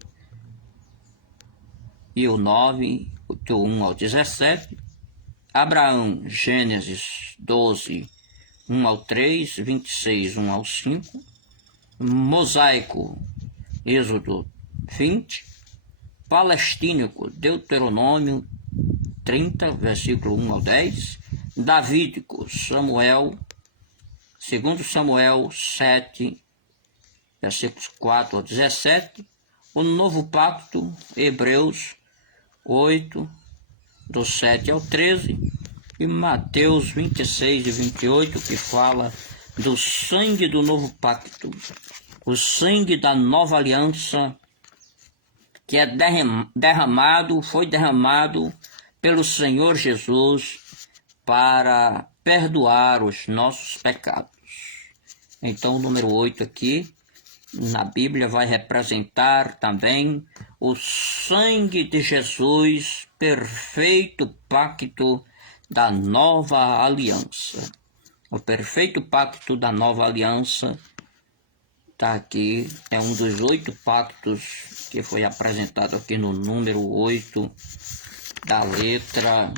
e o 9, do 1-17. Abraão, Gênesis 12:1-3, 26, 1-5. Mosaico, Êxodo 20. Palestínico, Deuteronômio 30, versículo 1 ao 10, davídico, Samuel, 2 Samuel 7, versículos 4 ao 17, o novo pacto, Hebreus 8, do 7 ao 13, e Mateus 26 e 28, que fala do sangue do novo pacto, o sangue da nova aliança, que é foi derramado pelo Senhor Jesus para perdoar os nossos pecados. Então, o número 8 aqui, na Bíblia, vai representar também o sangue de Jesus, perfeito pacto da nova aliança. O perfeito pacto da nova aliança está aqui, é um dos 8 pactos que foi apresentado aqui no número 8 da letra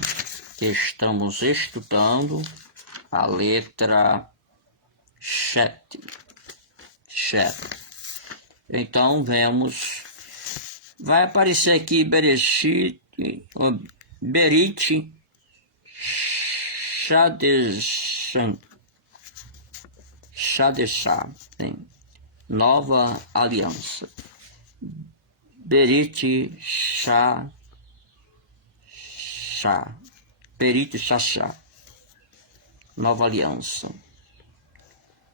que estamos estudando, a letra Shet. Então vemos, vai aparecer aqui Bereshit, Berit, Shadeshah, nova aliança. Berit Shachá, Berit Shachá, nova aliança.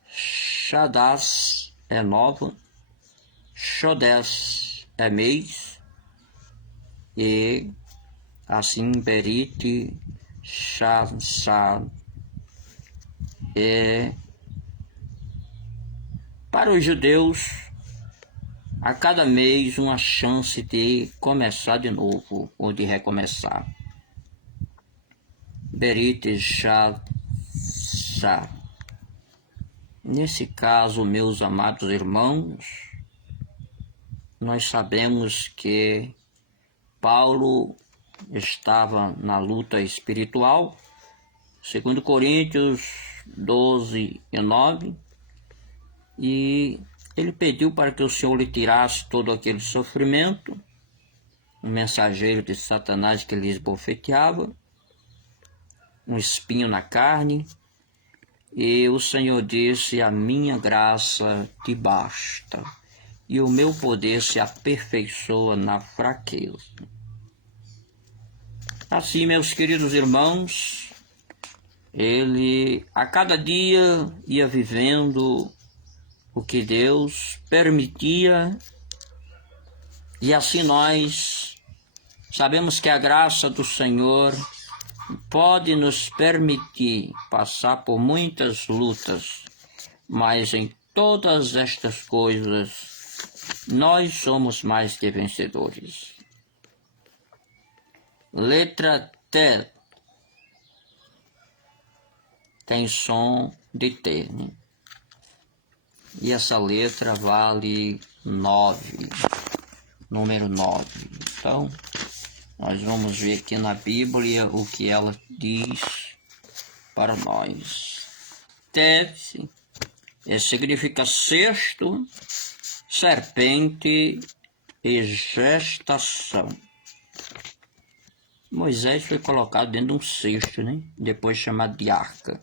Shadas é nova, Shodes é mês, e assim Berit Shachá é para os judeus, a cada mês uma chance de começar de novo ou de recomeçar. Berit Shachá. Nesse caso, meus amados irmãos, nós sabemos que Paulo estava na luta espiritual, 2 Coríntios 12 e 9, e ele pediu para que o Senhor lhe tirasse todo aquele sofrimento, um mensageiro de Satanás que lhe esbofeteava, um espinho na carne, e o Senhor disse: a minha graça te basta, e o meu poder se aperfeiçoa na fraqueza. Assim, meus queridos irmãos, ele a cada dia ia vivendo o que Deus permitia, e assim nós sabemos que a graça do Senhor pode nos permitir passar por muitas lutas, mas em todas estas coisas nós somos mais que vencedores. Letra T tem som de T, né? E essa letra vale 9, número 9. Então, nós vamos ver aqui na Bíblia o que ela diz para nós. Tef significa cesto, serpente e gestação. Moisés foi colocado dentro de um cesto, né? Depois chamado de arca.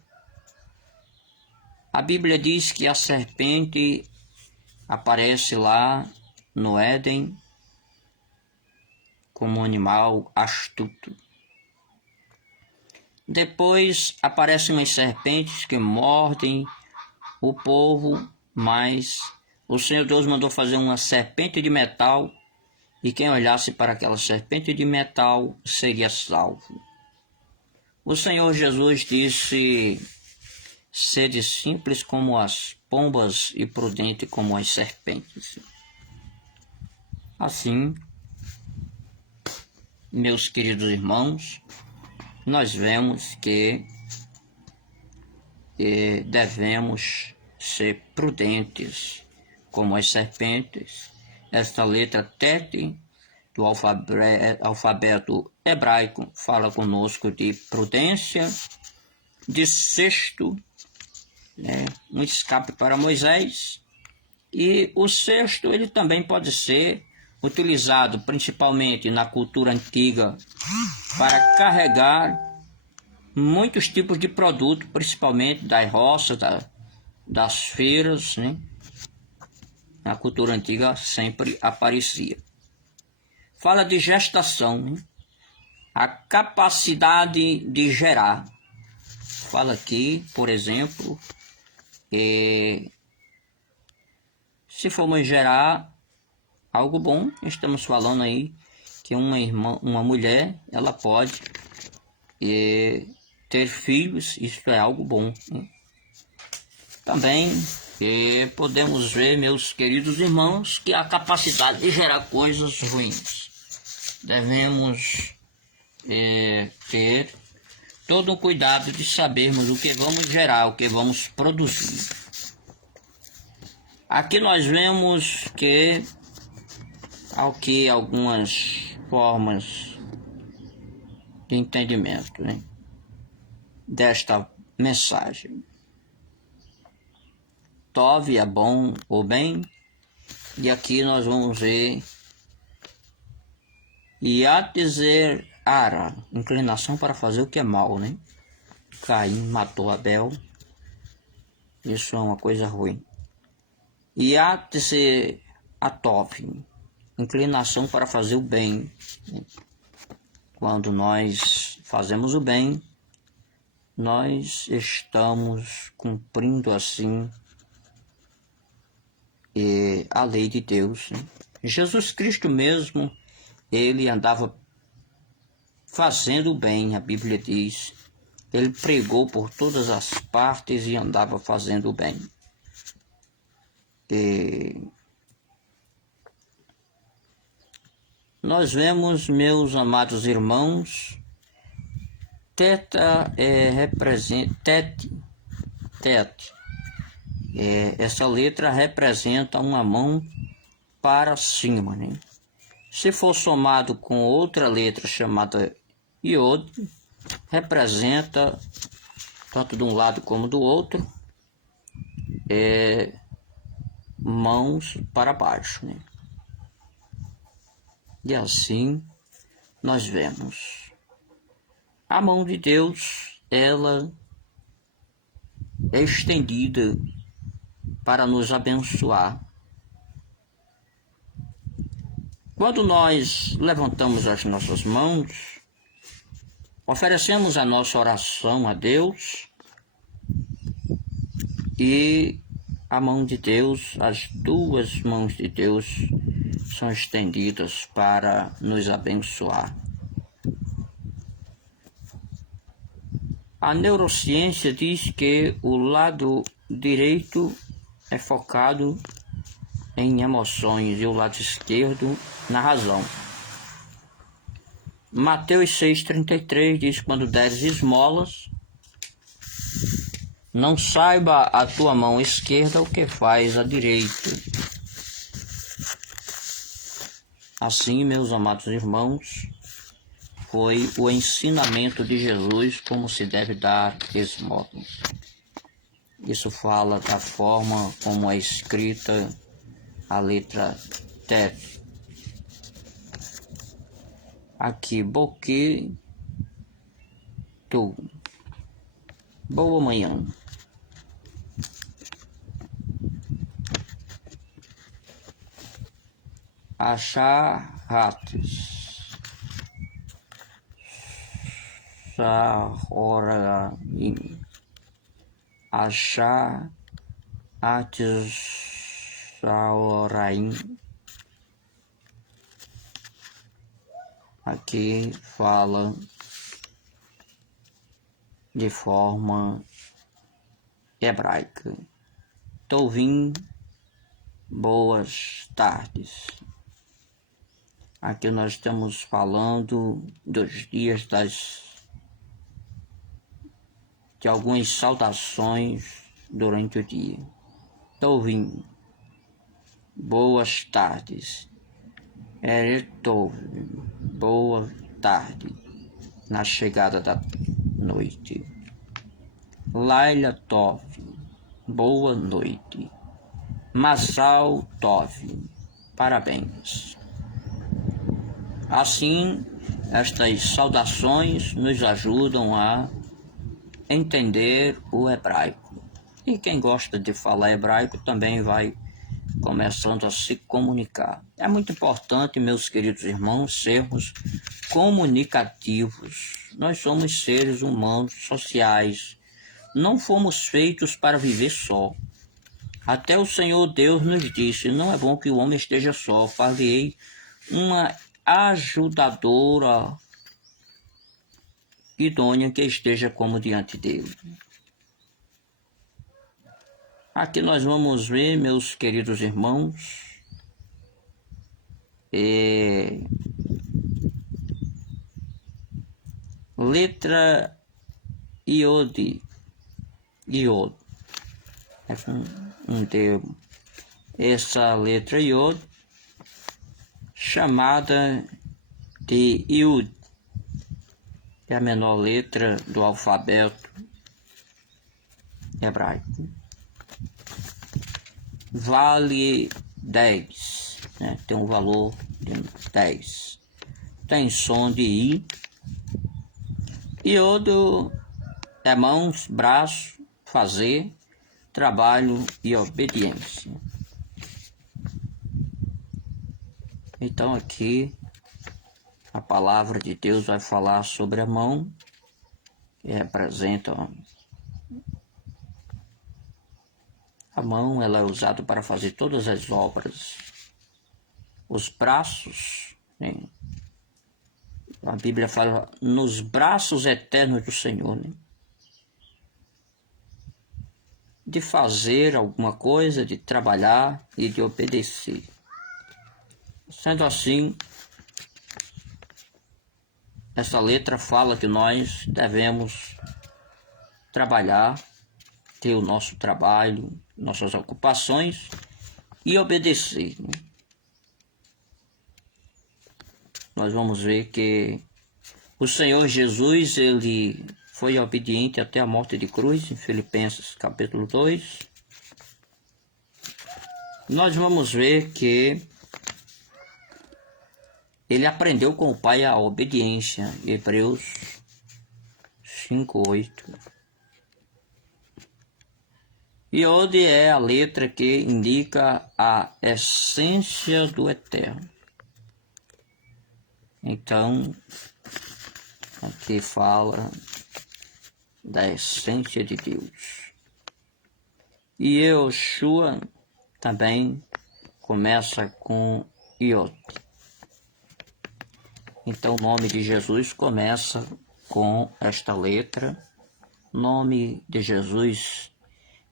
A Bíblia diz que a serpente aparece lá no Éden como um animal astuto. Depois aparecem as serpentes que mordem o povo, mas o Senhor Deus mandou fazer uma serpente de metal, e quem olhasse para aquela serpente de metal seria salvo. O Senhor Jesus disse: sede simples como as pombas e prudente como as serpentes. Assim, meus queridos irmãos, nós vemos que devemos ser prudentes como as serpentes. Esta letra Tet do alfabeto hebraico fala conosco de prudência, de cesto, né, um escape para Moisés. E o cesto ele também pode ser utilizado principalmente na cultura antiga para carregar muitos tipos de produto, principalmente das roças, das feiras, né? Na cultura antiga sempre aparecia. Fala de gestação, né? A capacidade de gerar. Fala aqui, por exemplo, se formos gerar algo bom, estamos falando aí que uma mulher, ela pode ter filhos, isso é algo bom, né? Também podemos ver, meus queridos irmãos, que a capacidade de gerar coisas ruins. Devemos ter todo o cuidado de sabermos o que vamos gerar, o que vamos produzir. Aqui nós vemos que algumas formas de entendimento, né, desta mensagem. Tov é bom ou bem, e aqui nós vamos ver Yatzer Ara, inclinação para fazer o que é mal, né? Caim matou Abel, isso é uma coisa ruim. Yatzer Atov, inclinação para fazer o bem. Quando nós fazemos o bem, nós estamos cumprindo assim a lei de Deus, né? Jesus Cristo mesmo, ele andava fazendo o bem, a Bíblia diz. Ele pregou por todas as partes e andava fazendo o bem. Nós vemos, meus amados irmãos, teta representa tete. Essa letra representa uma mão para cima, né? Se for somado com outra letra chamada Iod, representa, tanto de um lado como do outro, mãos para baixo, né? E assim nós vemos a mão de Deus, ela é estendida para nos abençoar. Quando nós levantamos as nossas mãos, oferecemos a nossa oração a Deus, e a mão de Deus, as duas mãos de Deus são estendidas para nos abençoar. A neurociência diz que o lado direito é focado em emoções e o lado esquerdo na razão. Mateus 6,33 diz: quando deres esmolas, não saiba a tua mão esquerda o que faz a direita. Assim, meus amados irmãos, foi o ensinamento de Jesus como se deve dar esmolas. Isso fala da forma como é escrita a letra Tet. Aqui, Boque, Tu. Boa manhã. Achahates. Sahoraim. Achahates Sahoraim. Aqui fala de forma hebraica. Tovim, boas tardes. Aqui nós estamos falando dos dias de algumas saudações durante o dia. Tovim, boas tardes. Eretov, boa tarde, na chegada da noite. Laila Tov, boa noite. Masal Tov, parabéns. Assim, estas saudações nos ajudam a entender o hebraico. E quem gosta de falar hebraico também vai começando a se comunicar. É muito importante, meus queridos irmãos, sermos comunicativos. Nós somos seres humanos, sociais. Não fomos feitos para viver só. Até o Senhor Deus nos disse: não é bom que o homem esteja só, far-lhe-ei uma ajudadora idônea que esteja como diante dele. Aqui nós vamos ver, meus queridos irmãos, letra Iod. É um termo. Essa letra Iod, chamada de Iud, é a menor letra do alfabeto hebraico. Vale 10, né? Tem um valor de 10. Tem som de I. Iodo é mãos, braço, fazer, trabalho e obediência. Então aqui a palavra de Deus vai falar sobre a mão, que representa a mão. Ela é usada para fazer todas as obras. Os braços, né? A Bíblia fala nos braços eternos do Senhor, né? De fazer alguma coisa, de trabalhar e de obedecer. Sendo assim, essa letra fala que nós devemos trabalhar, ter o nosso trabalho, nossas ocupações e obedecer, né? Nós vamos ver que o Senhor Jesus, ele foi obediente até a morte de cruz, em Filipenses capítulo 2. Nós vamos ver que ele aprendeu com o Pai a obediência, Hebreus 5:8. Iode é a letra que indica a essência do Eterno. Então, aqui fala da essência de Deus. E Yoshua também começa com Iod. Então o nome de Jesus começa com esta letra. Nome de Jesus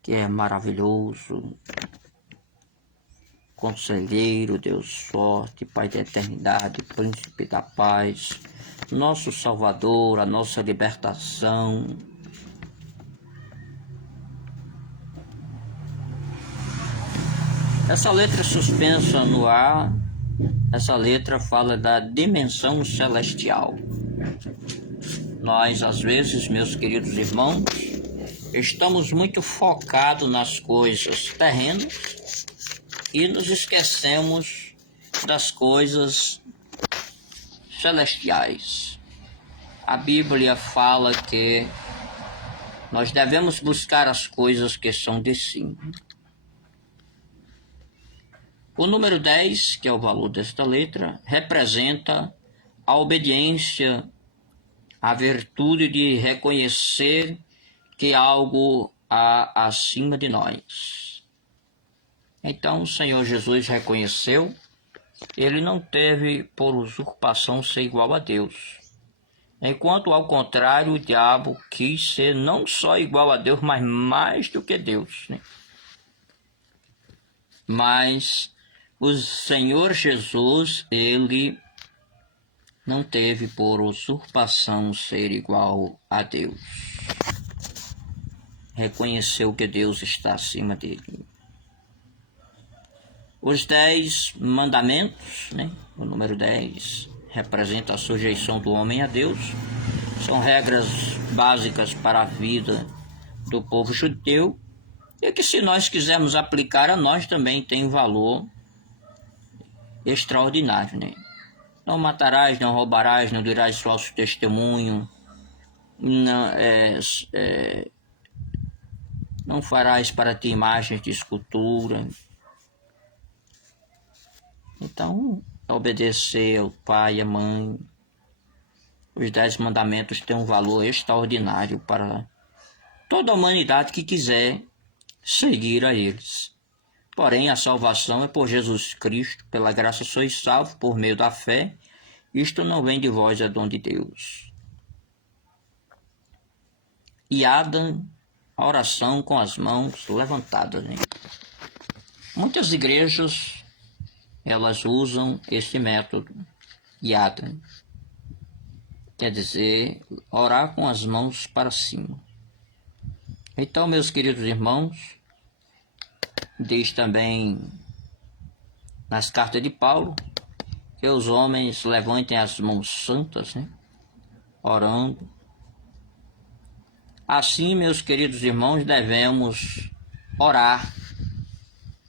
que é maravilhoso, Conselheiro, Deus forte, Pai da eternidade, Príncipe da paz, nosso Salvador, a nossa libertação. Essa letra suspensa no ar, essa letra fala da dimensão celestial. Nós, às vezes, meus queridos irmãos, estamos muito focados nas coisas terrenas e nos esquecemos das coisas celestiais. A Bíblia fala que nós devemos buscar as coisas que são de cima. O número 10, que é o valor desta letra, representa a obediência, a virtude de reconhecer que algo há acima de nós. Então o Senhor Jesus reconheceu, ele não teve por usurpação ser igual a Deus. Enquanto, ao contrário, o diabo quis ser não só igual a Deus, mas mais do que Deus, né? Mas o Senhor Jesus, ele não teve por usurpação ser igual a Deus. Reconheceu que Deus está acima dele. Os 10 mandamentos, né? O número 10 representa a sujeição do homem a Deus. São regras básicas para a vida do povo judeu e que, se nós quisermos aplicar a nós, também tem valor extraordinário, né? Não matarás, não roubarás, não dirás falso testemunho, não, não farás para ti imagens de escultura. Então, obedecer ao pai e à mãe. Os 10 mandamentos têm um valor extraordinário para toda a humanidade que quiser seguir a eles. Porém, a salvação é por Jesus Cristo, pela graça sois salvos por meio da fé. Isto não vem de vós, é dom de Deus. E Adam, a oração com as mãos levantadas. Né? Muitas igrejas, elas usam esse método, Yada. Quer dizer, orar com as mãos para cima. Então, meus queridos irmãos, diz também nas cartas de Paulo, que os homens levantem as mãos santas, né? Orando. Assim, meus queridos irmãos, devemos orar,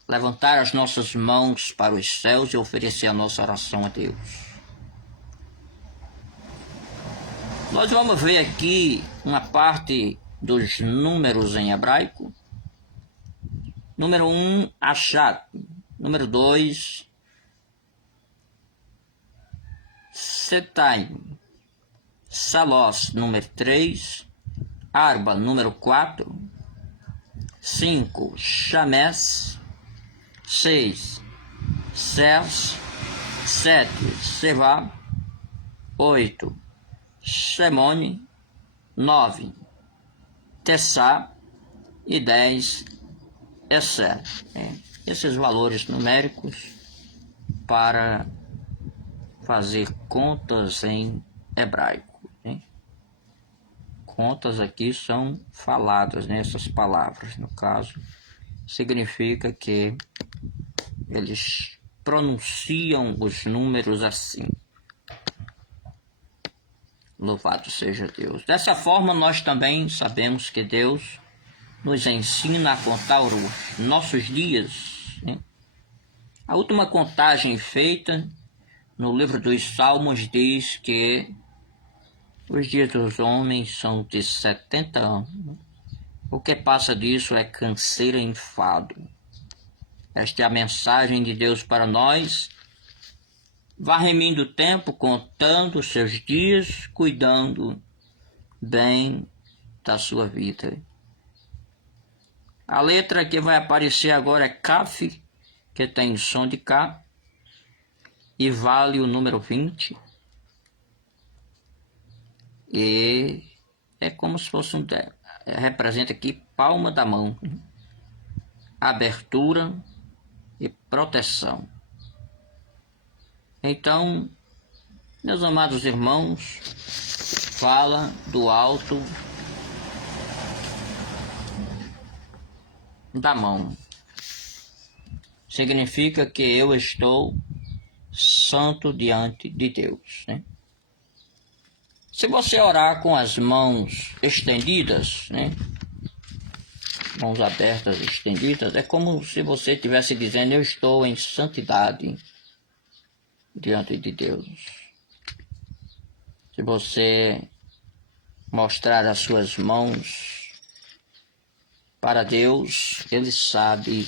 levantar as nossas mãos para os céus e oferecer a nossa oração a Deus. Nós vamos ver aqui uma parte dos números em hebraico. Número 1, Achad. Número 2, Setaim. Salós, número 3. Arba, número 4. 5, Chamés. 6, Sers. 7, Sevá. 8, Shemone. 9, Tessá. E 10, Esser. Esses valores numéricos para fazer contas em hebraico. Né? Contas aqui são faladas, né? Essas palavras, no caso, significa que eles pronunciam os números assim. Louvado seja Deus. Dessa forma, nós também sabemos que Deus nos ensina a contar os nossos dias. Né? A última contagem feita no livro dos Salmos diz que os dias dos homens são de 70 anos. O que passa disso é canseira e enfado. Esta é a mensagem de Deus para nós. Vá remindo o tempo, contando os seus dias, cuidando bem da sua vida. A letra que vai aparecer agora é Kaf, que tem som de K, e vale o número 20. E é como se fosse representa aqui palma da mão, abertura e proteção. Então, meus amados irmãos, fala do alto da mão. Significa que eu estou santo diante de Deus. Né? Se você orar com as mãos estendidas, né? Mãos abertas, estendidas, é como se você estivesse dizendo, eu estou em santidade diante de Deus. Se você mostrar as suas mãos para Deus, Ele sabe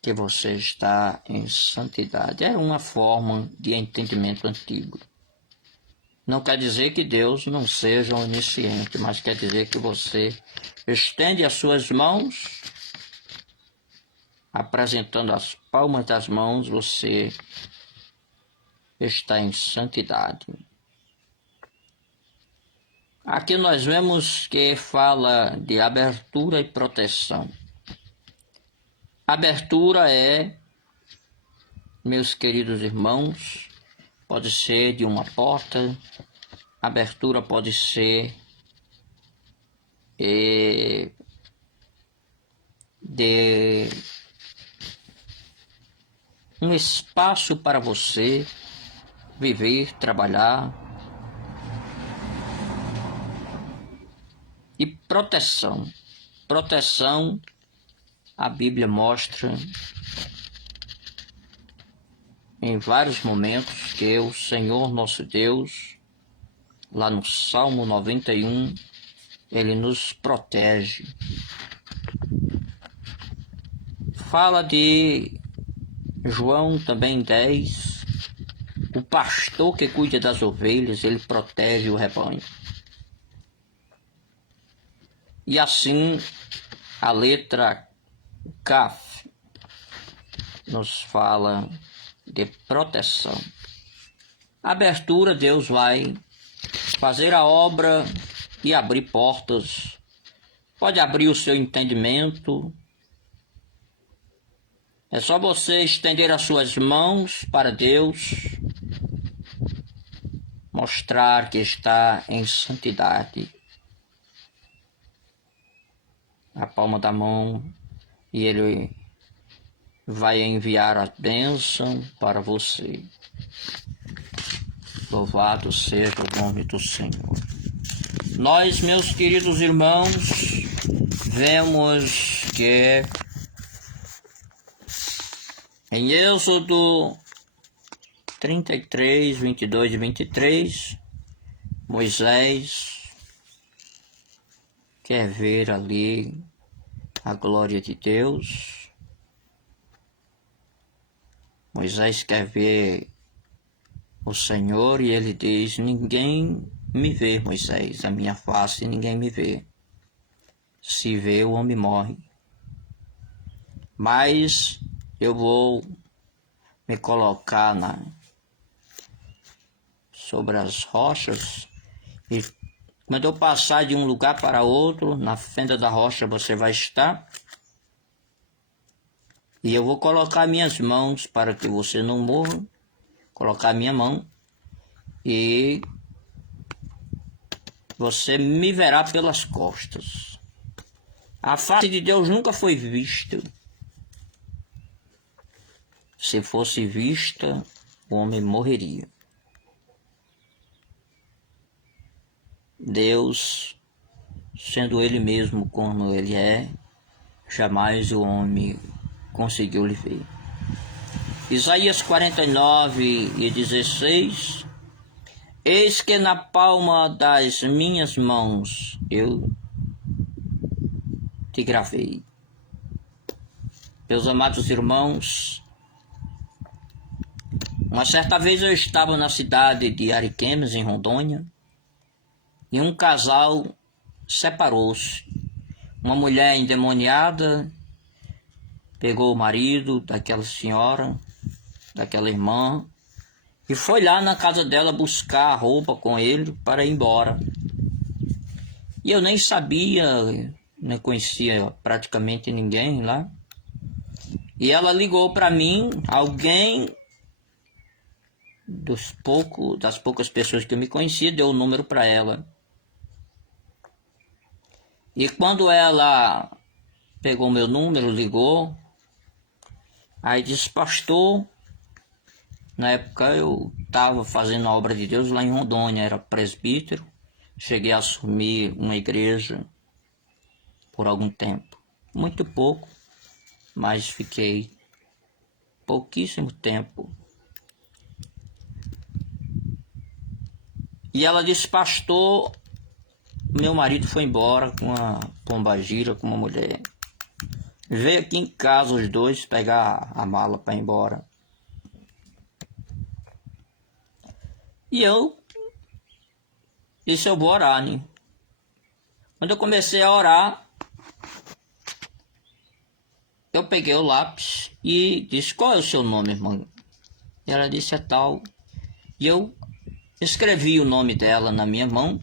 que você está em santidade. Era uma forma de entendimento antigo. Não quer dizer que Deus não seja onisciente, mas quer dizer que você estende as suas mãos, apresentando as palmas das mãos, você está em santidade. Aqui nós vemos que fala de abertura e proteção. Abertura é, meus queridos irmãos, pode ser de uma porta, abertura pode ser de um espaço para você viver, trabalhar. E proteção. Proteção, a Bíblia mostra em vários momentos que o Senhor nosso Deus, lá no Salmo 91, Ele nos protege. Fala de João também 10, o pastor que cuida das ovelhas, ele protege o rebanho. E assim, a letra Kaf nos fala de proteção. Abertura, Deus vai fazer a obra e abrir portas. Pode abrir o seu entendimento. É só você estender as suas mãos para Deus, mostrar que está em santidade. A palma da mão, e Ele vai enviar a bênção para você. Louvado seja o nome do Senhor. Nós, meus queridos irmãos, vemos que em Êxodo 33, 22 e 23, Moisés quer ver ali a glória de Deus. Moisés quer ver o Senhor e ele diz: ninguém me vê, Moisés, a minha face ninguém me vê. Se vê, o homem morre. Mas eu vou me colocar sobre as rochas, e quando eu passar de um lugar para outro, na fenda da rocha você vai estar, e eu vou colocar minhas mãos para que você não morra, colocar minha mão, e você me verá pelas costas. A face de Deus nunca foi vista. Se fosse vista, o homem morreria. Deus, sendo Ele mesmo como Ele é, jamais o homem conseguiu lhe ver. Isaías 49 e 16: eis que na palma das minhas mãos eu te gravei. Meus amados irmãos, uma certa vez eu estava na cidade de Ariquemes, em Rondônia, e um casal separou-se. Uma mulher endemoniada pegou o marido daquela senhora, daquela irmã, e foi lá na casa dela buscar a roupa com ele para ir embora. E eu nem sabia, não conhecia praticamente ninguém lá. E ela ligou para mim, alguém das poucas pessoas que eu me conhecia, deu o número para ela. E quando ela pegou meu número, ligou, aí disse: pastor, na época eu estava fazendo a obra de Deus lá em Rondônia, era presbítero, cheguei a assumir uma igreja por algum tempo, muito pouco, mas fiquei pouquíssimo tempo. E ela disse: pastor, meu marido foi embora com uma pombagira, com uma mulher. Veio aqui em casa os dois pegar a mala para ir embora. E eu disse: eu vou orar, né? Quando eu comecei a orar, eu peguei o lápis e disse: qual é o seu nome, irmã? E ela disse: é tal. E eu escrevi o nome dela na minha mão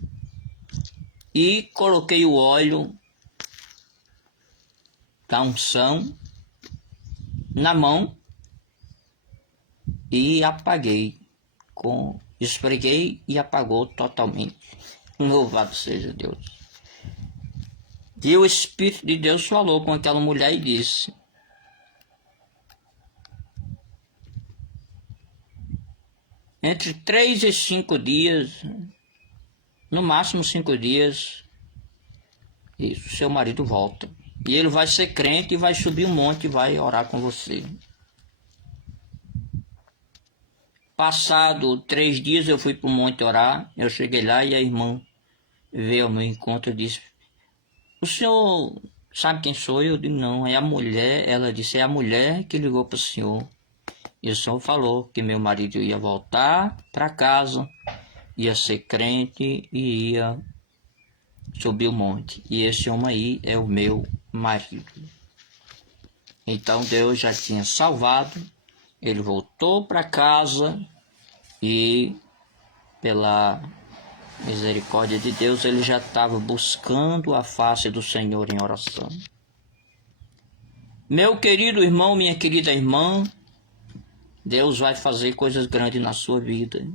e coloquei o óleo da unção na mão e apaguei, esfreguei e apagou totalmente. Louvado seja Deus. E o Espírito de Deus falou com aquela mulher e disse: entre 3 e 5 dias, no máximo 5 dias, isso, seu marido volta. E ele vai ser crente e vai subir um monte e vai orar com você. Passado 3 dias eu fui para o monte orar, eu cheguei lá e a irmã veio ao meu encontro e disse, o senhor sabe quem sou eu? Eu digo, não, é a mulher. Ela disse, é a mulher que ligou para o senhor. E o senhor falou que meu marido ia voltar para casa, ia ser crente e ia subir o monte. E esse homem aí é o meu marido. Então Deus já tinha salvado, ele voltou para casa e pela misericórdia de Deus ele já estava buscando a face do Senhor em oração. Meu querido irmão, minha querida irmã, Deus vai fazer coisas grandes na sua vida.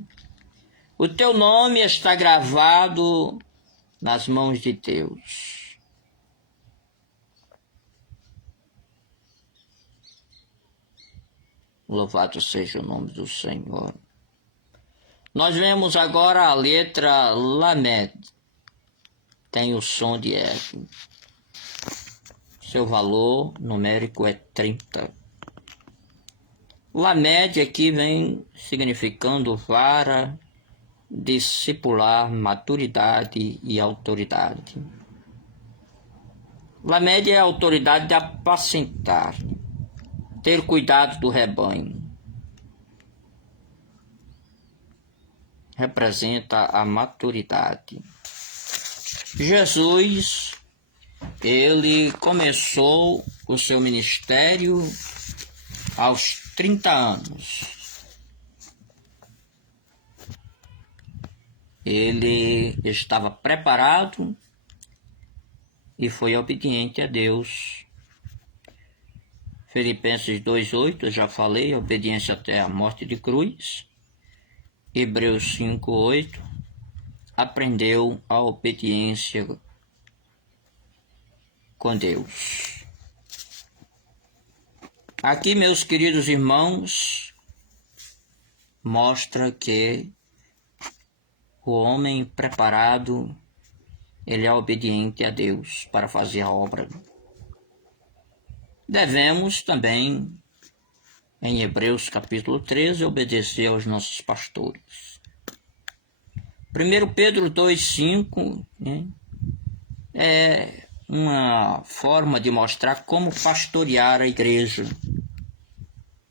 O teu nome está gravado nas mãos de Deus. Louvado seja o nome do Senhor. Nós vemos agora a letra Lamed. Tem o som de F. Seu valor numérico é 30. Lamed aqui vem significando vara, discipular, maturidade e autoridade. Lamed é a autoridade de apacentar, ter cuidado do rebanho. Representa a maturidade. Jesus, ele começou o seu ministério aos 30 anos. Ele estava preparado e foi obediente a Deus. Filipenses 2:8, eu já falei, obediência até a morte de cruz. Hebreus 5:8, aprendeu a obediência com Deus. Aqui, meus queridos irmãos, mostra que o homem preparado, ele é obediente a Deus para fazer a obra. Devemos também, em Hebreus capítulo 13, obedecer aos nossos pastores. 1 Pedro 2:5, né, é uma forma de mostrar como pastorear a igreja,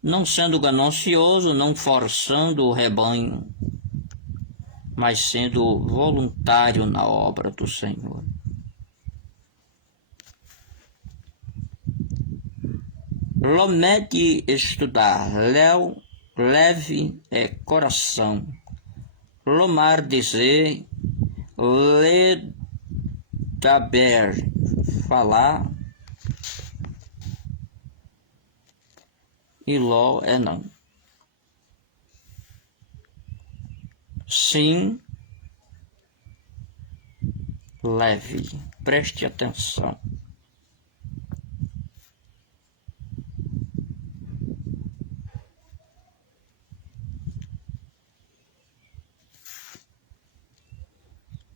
não sendo ganancioso, não forçando o rebanho, mas sendo voluntário na obra do Senhor. Lomed, estudar. Leve é coração. Lomar, dizer. Ledaber, falar. E Ló é não. Sim, leve. Preste atenção.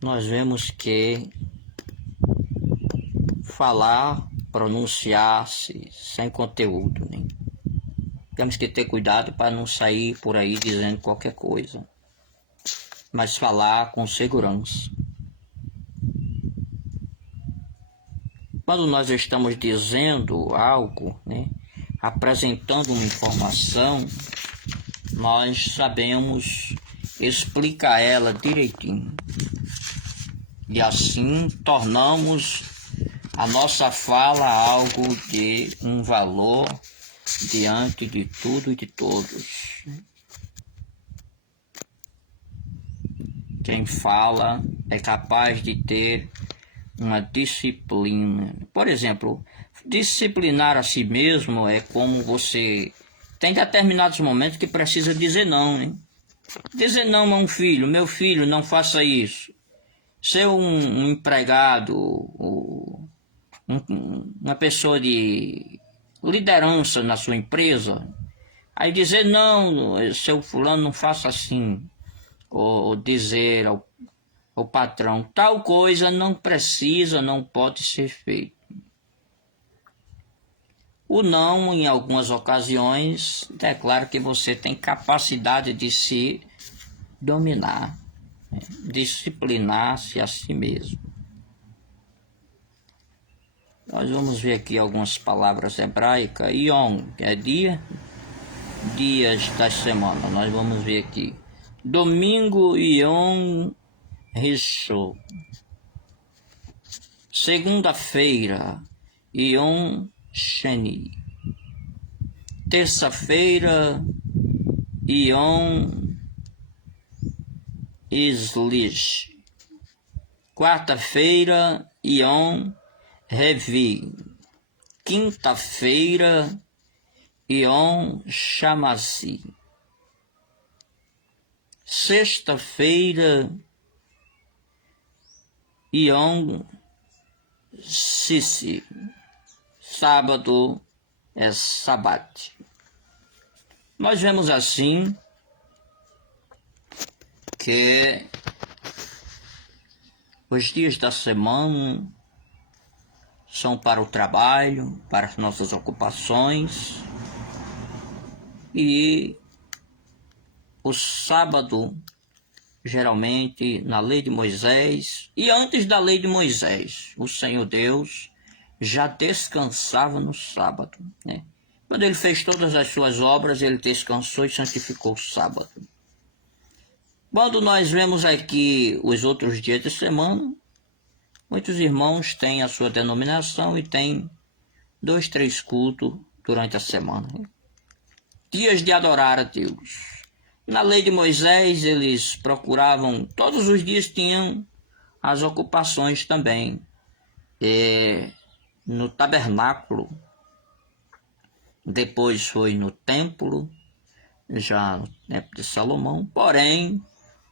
Nós vemos que falar, pronunciar-se sem conteúdo, né? Temos que ter cuidado para não sair por aí dizendo qualquer coisa, mas falar com segurança. Quando nós estamos dizendo algo, né, apresentando uma informação, nós sabemos explicar ela direitinho. E assim tornamos a nossa fala algo de um valor diante de tudo e de todos. Quem fala é capaz de ter uma disciplina. Por exemplo, disciplinar a si mesmo é como você tem determinados momentos que precisa dizer não, né? Dizer não a um filho, meu filho, não faça isso. Ser um empregado, uma pessoa de liderança na sua empresa, aí dizer não, seu fulano, não faça assim, ou dizer ao patrão, tal coisa não precisa, não pode ser feito. O não, em algumas ocasiões, declara que você tem capacidade de se dominar, né? Disciplinar-se a si mesmo. Nós vamos ver aqui algumas palavras hebraicas. Yom, que é dia, dias da semana. Nós vamos ver aqui. Domingo, Yom Rishon. Segunda-feira, Yom Sheni. Terça-feira, Yom Islish. Quarta-feira, Yom Revi. Quinta-feira, Yom Shamasi. Sexta-feira, Yom Sissi. Sábado é Sabat. Nós vemos assim que os dias da semana são para o trabalho, para as nossas ocupações, e o sábado, geralmente, na lei de Moisés, e antes da lei de Moisés, o Senhor Deus já descansava no sábado, né? Quando ele fez todas as suas obras, ele descansou e santificou o sábado. Quando nós vemos aqui os outros dias de semana, muitos irmãos têm a sua denominação e têm 2, 3 cultos durante a semana. Dias de adorar a Deus. Na lei de Moisés, eles procuravam, todos os dias tinham as ocupações também. No tabernáculo, depois foi no templo, já no tempo de Salomão. Porém,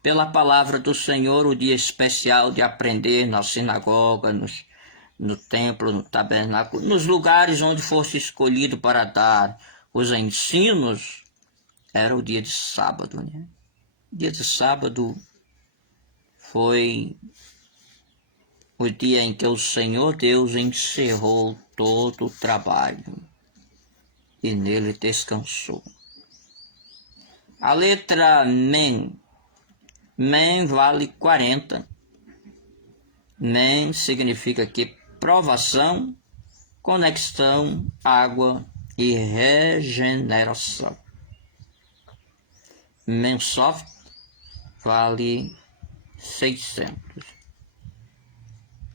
pela palavra do Senhor, o dia especial de aprender na sinagoga, no templo, no tabernáculo, nos lugares onde fosse escolhido para dar os ensinos, era o dia de sábado, né? O dia de sábado foi o dia em que o Senhor Deus encerrou todo o trabalho e nele descansou. A letra Men. Men vale 40. Men significa que provação, conexão, água e regeneração. Mensoft vale 600.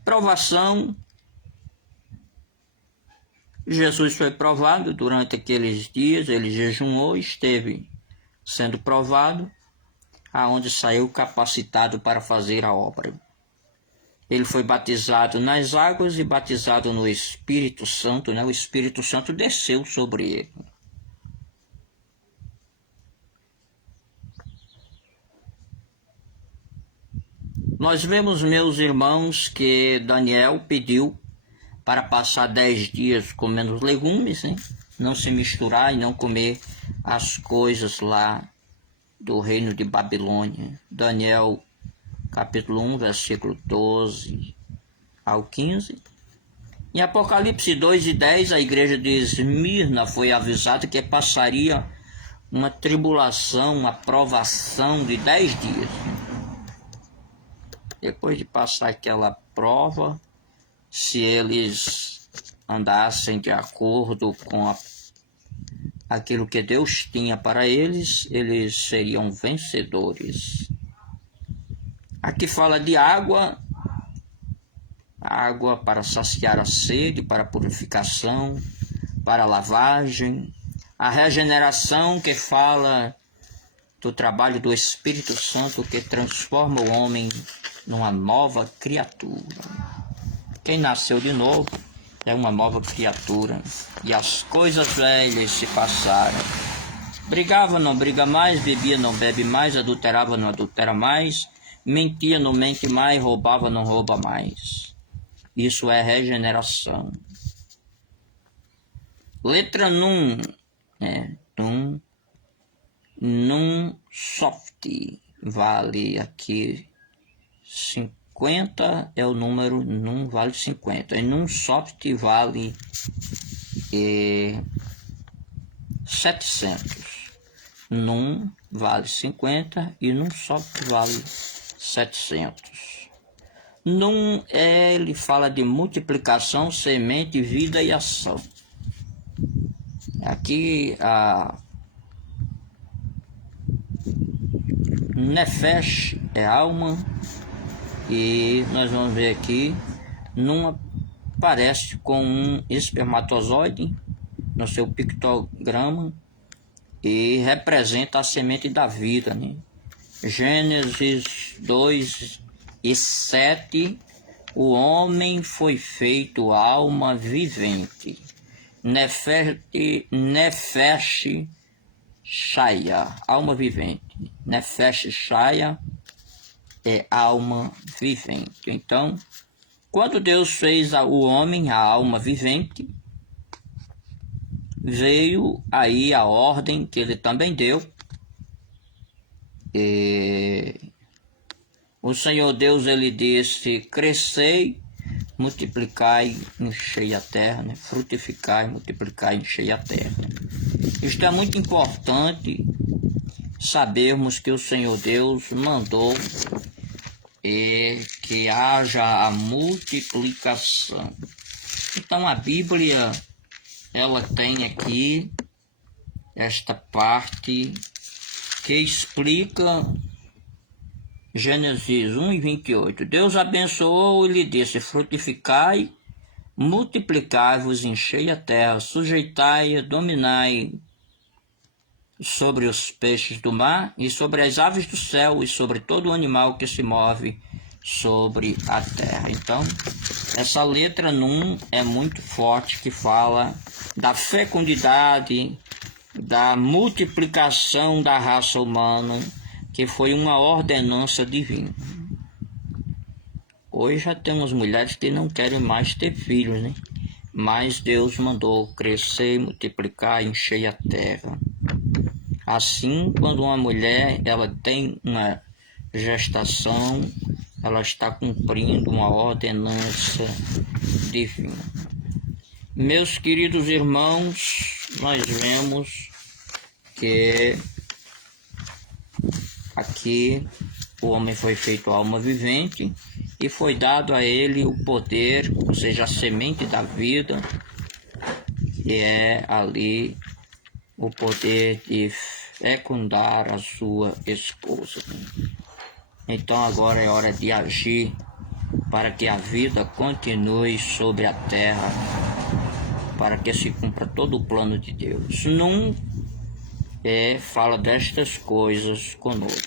Provação. Jesus foi provado durante aqueles dias, ele jejuou, esteve sendo provado, aonde saiu capacitado para fazer a obra. Ele foi batizado nas águas e batizado no Espírito Santo, né? O Espírito Santo desceu sobre ele. Nós vemos, meus irmãos, que Daniel pediu para passar 10 dias comendo legumes, né? Não se misturar e não comer as coisas lá do reino de Babilônia. Daniel capítulo 1, versículo 12 ao 15. Em Apocalipse 2 e 10, a igreja de Esmirna foi avisada que passaria uma tribulação, uma provação de 10 dias. Depois de passar aquela prova, se eles andassem de acordo com aquilo que Deus tinha para eles, eles seriam vencedores. Aqui fala de água, água para saciar a sede, para purificação, para lavagem. A regeneração, que fala do trabalho do Espírito Santo, que transforma o homem numa nova criatura. Quem nasceu de novo é uma nova criatura, e as coisas velhas se passaram. Brigava, não briga mais, bebia, não bebe mais, adulterava, não adultera mais, mentia, não mente mais, roubava, não rouba mais. Isso é regeneração. Letra Nun, Nun soft, vale aqui 50, é o número Nun, vale 50. E Nun soft vale 700. Num vale 50 e num só vale 700. Ele fala de multiplicação, semente, vida e ação. Aqui a Nefesh é alma, e nós vamos ver aqui, numa parece com um espermatozoide no seu pictograma e representa a semente da vida, né? Gênesis 2:7, o homem foi feito alma vivente. Nefesh Shaya, alma vivente. Nefesh Shaya é alma vivente. Então, quando Deus fez o homem, a alma vivente, veio aí a ordem que ele também deu. O Senhor Deus, ele disse: crescei, multiplicai, enchei a terra, né? Frutificai, multiplicai, enchei a terra. Isto é muito importante sabermos que o Senhor Deus mandou que haja a multiplicação. Então a Bíblia, ela tem aqui esta parte que explica Gênesis 1:28. Deus abençoou e lhe disse: frutificai, multiplicai-vos, enchei a terra, sujeitai-a, dominai sobre os peixes do mar e sobre as aves do céu e sobre todo animal que se move sobre a terra. Então, essa letra Nun é muito forte, que fala da fecundidade, da multiplicação da raça humana, que foi uma ordenança divina. Hoje já temos mulheres que não querem mais ter filhos, né? Mas Deus mandou crescer, multiplicar, encher a terra. Assim, quando uma mulher ela tem uma gestação, ela está cumprindo uma ordenança divina. Meus queridos irmãos, nós vemos que aqui o homem foi feito alma vivente e foi dado a ele o poder, ou seja, a semente da vida, que é ali o poder de fecundar a sua esposa. Então agora é hora de agir para que a vida continue sobre a terra, para que se cumpra todo o plano de Deus. Não fala destas coisas conosco.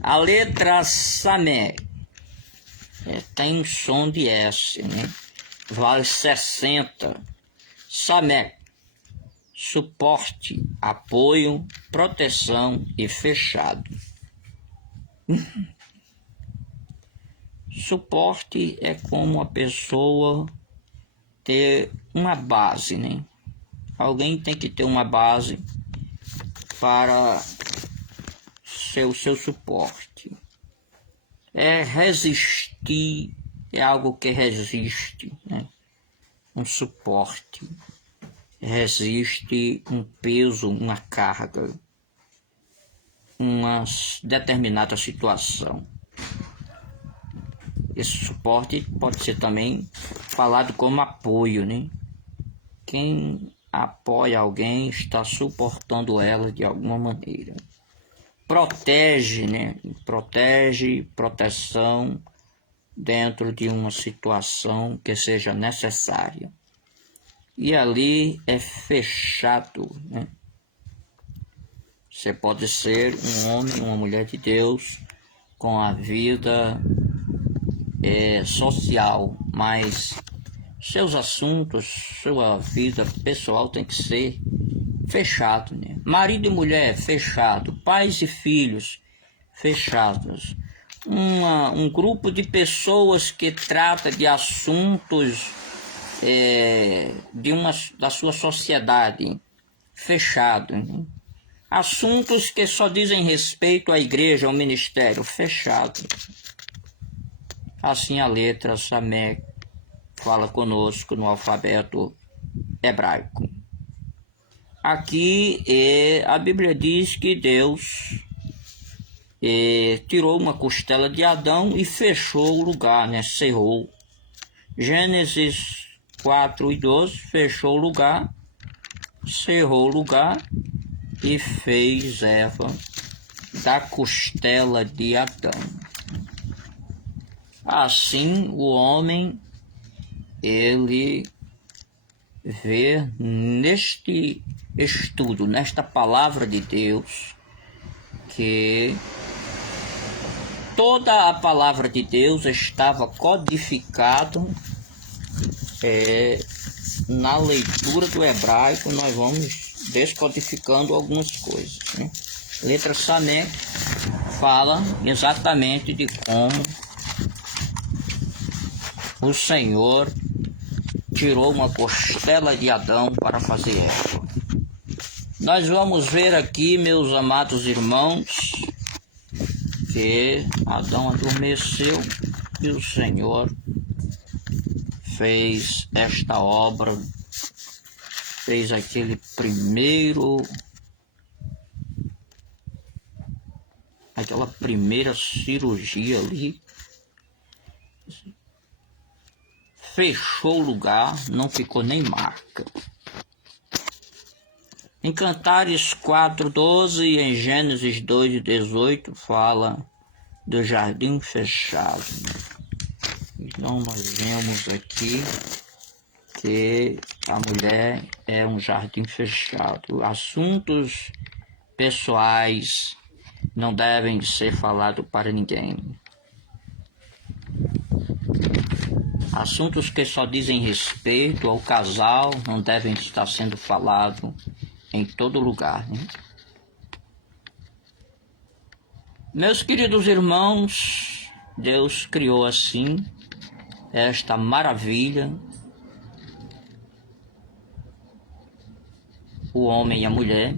A letra Samé tem um som de S, né? Vale 60. Samé: suporte, apoio, proteção e fechado. Suporte é como a pessoa ter uma base, né? Alguém tem que ter uma base para ser o seu suporte. Resistir é algo que resiste, né? Um suporte resiste um peso, uma carga, uma determinada situação. Esse suporte pode ser também falado como apoio, né? Quem apoia alguém está suportando ela de alguma maneira. Protege, né? Proteção dentro de uma situação que seja necessária. E ali é fechado, né? Você pode ser um homem, uma mulher de Deus com a vida social, mas seus assuntos, sua vida pessoal tem que ser fechado, né? Marido e mulher, fechado. Pais e filhos, fechados. Um grupo de pessoas que trata de assuntos da sua sociedade, fechado, né? Assuntos que só dizem respeito à igreja, ao ministério, fechado. Assim a letra Samé fala conosco no alfabeto hebraico. Aqui a Bíblia diz que Deus tirou uma costela de Adão e fechou o lugar, né? Cerrou. Gênesis 4:12, fechou o lugar, cerrou o lugar e fez Eva da costela de Adão. Assim o homem, ele vê neste estudo, nesta palavra de Deus, que toda a palavra de Deus estava codificada na leitura do hebraico. Nós vamos descodificando algumas coisas, né? Letra Sané fala exatamente de como o Senhor tirou uma costela de Adão para fazer Eva. Nós vamos ver aqui, meus amados irmãos, que Adão adormeceu e o Senhor fez esta obra, fez aquela primeira cirurgia ali, fechou o lugar, não ficou nem marca. Em Cantares 4:12 e em Gênesis 2:18 fala do jardim fechado. Então nós vemos aqui que a mulher é um jardim fechado. Assuntos pessoais não devem ser falados para ninguém. Assuntos que só dizem respeito ao casal não devem estar sendo falados em todo lugar, né? Meus queridos irmãos, Deus criou assim esta maravilha, o homem e a mulher,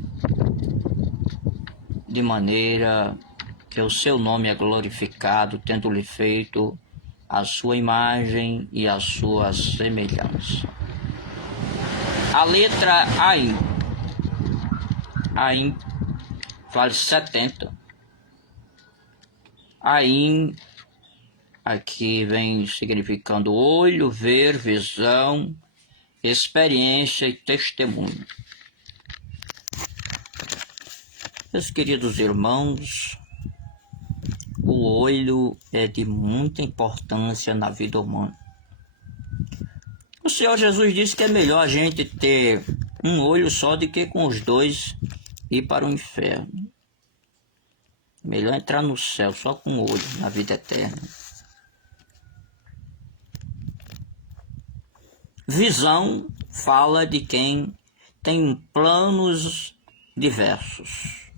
de maneira que o seu nome é glorificado, tendo-lhe feito a sua imagem e a sua semelhança. A letra Ain. Ain vale 70. Ain aqui vem significando olho, ver, visão, experiência e testemunho. Meus queridos irmãos, o olho é de muita importância na vida humana. O Senhor Jesus disse que é melhor a gente ter um olho só do que com os dois ir para o inferno. Melhor entrar no céu só com um olho, na vida eterna. Visão fala de quem tem planos diversos.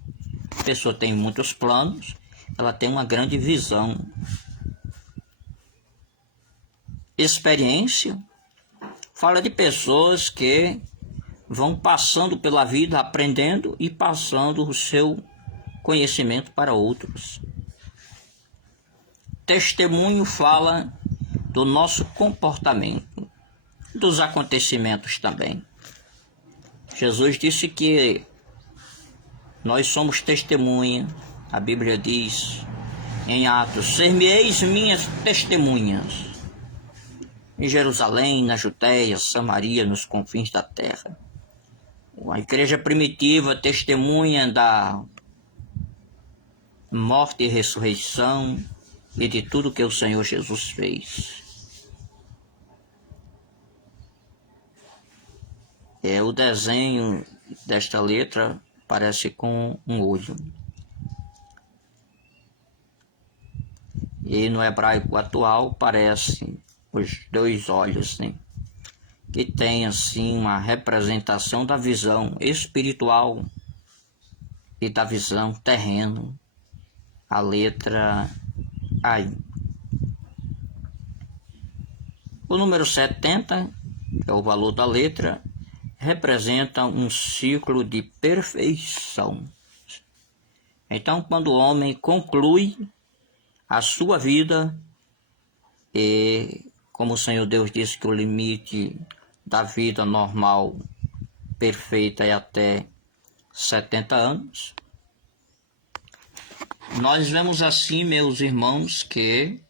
A pessoa tem muitos planos, ela tem uma grande visão. Experiência fala de pessoas que vão passando pela vida, aprendendo e passando o seu conhecimento para outros. Testemunho fala do nosso comportamento, dos acontecimentos também. Jesus disse que nós somos testemunha. A Bíblia diz em Atos: ser-me-eis minhas testemunhas em Jerusalém, na Judéia, Samaria, nos confins da terra. A igreja primitiva testemunha da morte e ressurreição e de tudo que o Senhor Jesus fez. O desenho desta letra parece com um olho. E no hebraico atual parece os dois olhos, né? Que tem assim uma representação da visão espiritual e da visão terrena. A letra Ain. O número 70, que é o valor da letra, representa um ciclo de perfeição. Então, quando o homem conclui a sua vida, e como o Senhor Deus disse que o limite da vida normal perfeita é até 70 anos. Nós vemos assim, meus irmãos, que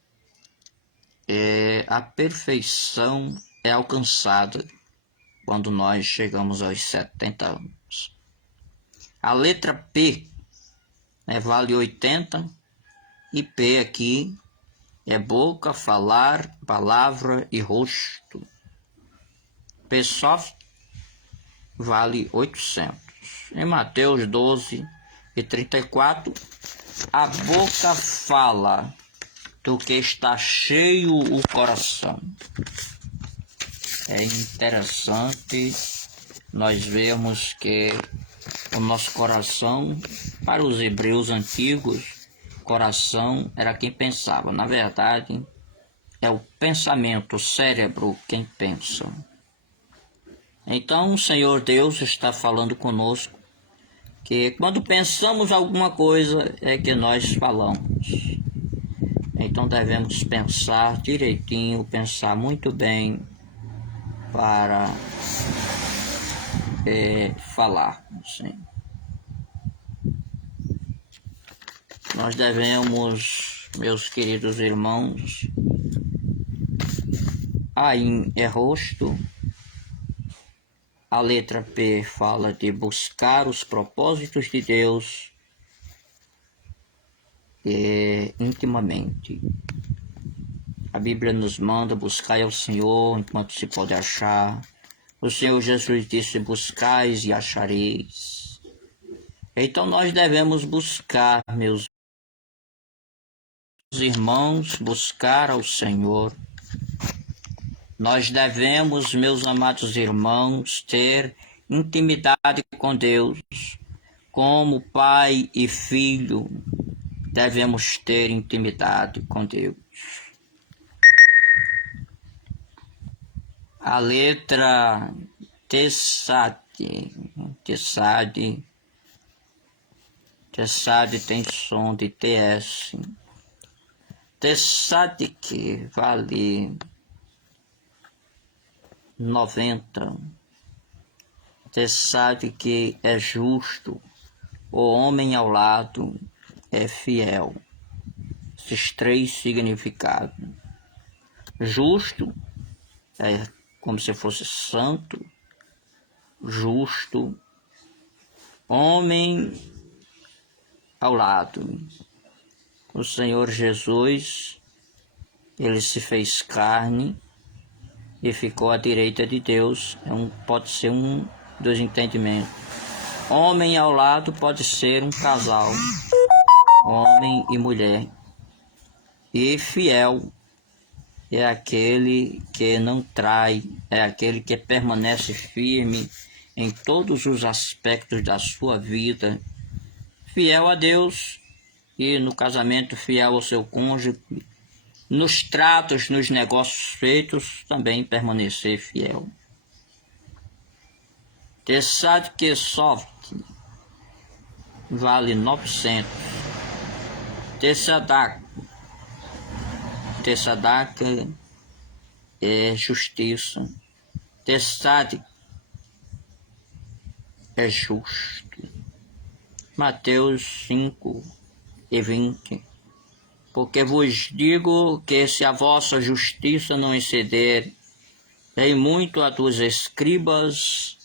a perfeição é alcançada quando nós chegamos aos 70 anos. A letra P vale 80 e P aqui é boca, falar, palavra e rosto. P soft vale 800. Em Mateus 12:34, a boca fala do que está cheio o coração. É interessante nós vermos que o nosso coração, para os hebreus antigos, coração era quem pensava. Na verdade, é o pensamento, o cérebro quem pensa. Então o Senhor Deus está falando conosco que quando pensamos alguma coisa é que nós falamos. Então devemos pensar direitinho, pensar muito bem para falar. Sim. Nós devemos, meus queridos irmãos, Ain é rosto. A letra P fala de buscar os propósitos de Deus intimamente. A Bíblia nos manda buscar ao Senhor enquanto se pode achar. O Senhor Jesus disse: buscais e achareis. Então nós devemos buscar, meus irmãos, buscar ao Senhor. Nós devemos, meus amados irmãos, ter intimidade com Deus. Como pai e filho, devemos ter intimidade com Deus. A letra Tessade tem som de TS. Tessade que vale 90. Tessade que é justo. O homem ao lado é fiel. Esses três significados. Justo é como se fosse santo. Justo. Homem ao lado. O Senhor Jesus, ele se fez carne e ficou à direita de Deus. Pode ser um dos entendimentos. Homem ao lado pode ser um casal, homem e mulher. E fiel é aquele que não trai, é aquele que permanece firme em todos os aspectos da sua vida. Fiel a Deus e no casamento fiel ao seu cônjuge. Nos tratos, nos negócios feitos, também permanecer fiel. Tessade que soft vale 900. Tessadac é justiça. Tessade é justo. Mateus 5:20. Porque vos digo que se a vossa justiça não exceder em muito a dos escribas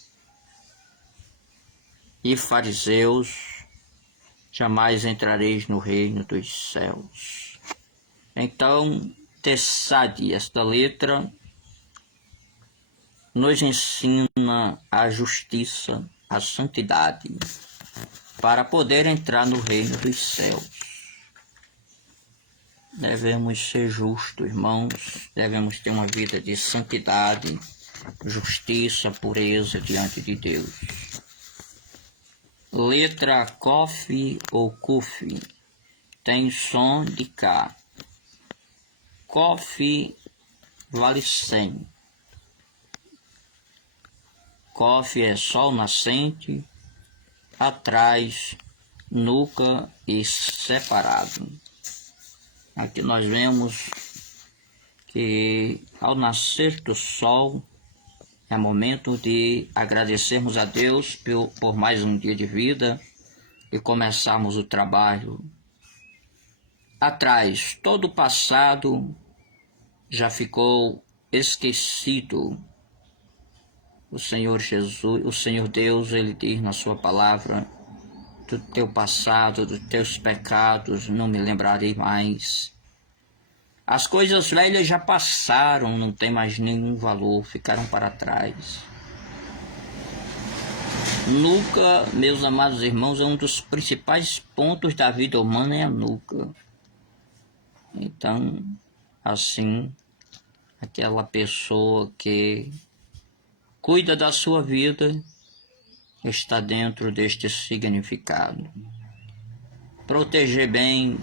e fariseus, jamais entrareis no reino dos céus. Então, Tessade, esta letra, nos ensina a justiça, a santidade, para poder entrar no reino dos céus. Devemos ser justos, irmãos, devemos ter uma vida de santidade, justiça, pureza diante de Deus. Letra Kof ou Kuf tem som de K. Kof vale 100. Kof é sol nascente, atrás, nuca e separado. Aqui nós vemos que ao nascer do sol, É momento de agradecermos a Deus por mais um dia de vida e começarmos o trabalho. Atrás, todo o passado já ficou esquecido. O Senhor Jesus, o Senhor Deus, Ele diz na sua palavra: do teu passado, dos teus pecados, não me lembrarei mais. As coisas velhas já passaram, não tem mais nenhum valor, ficaram para trás. Nunca, meus amados irmãos, é um dos principais pontos da vida humana, é a nuca. Então, assim, aquela pessoa que cuida da sua vida está dentro deste significado. Proteger bem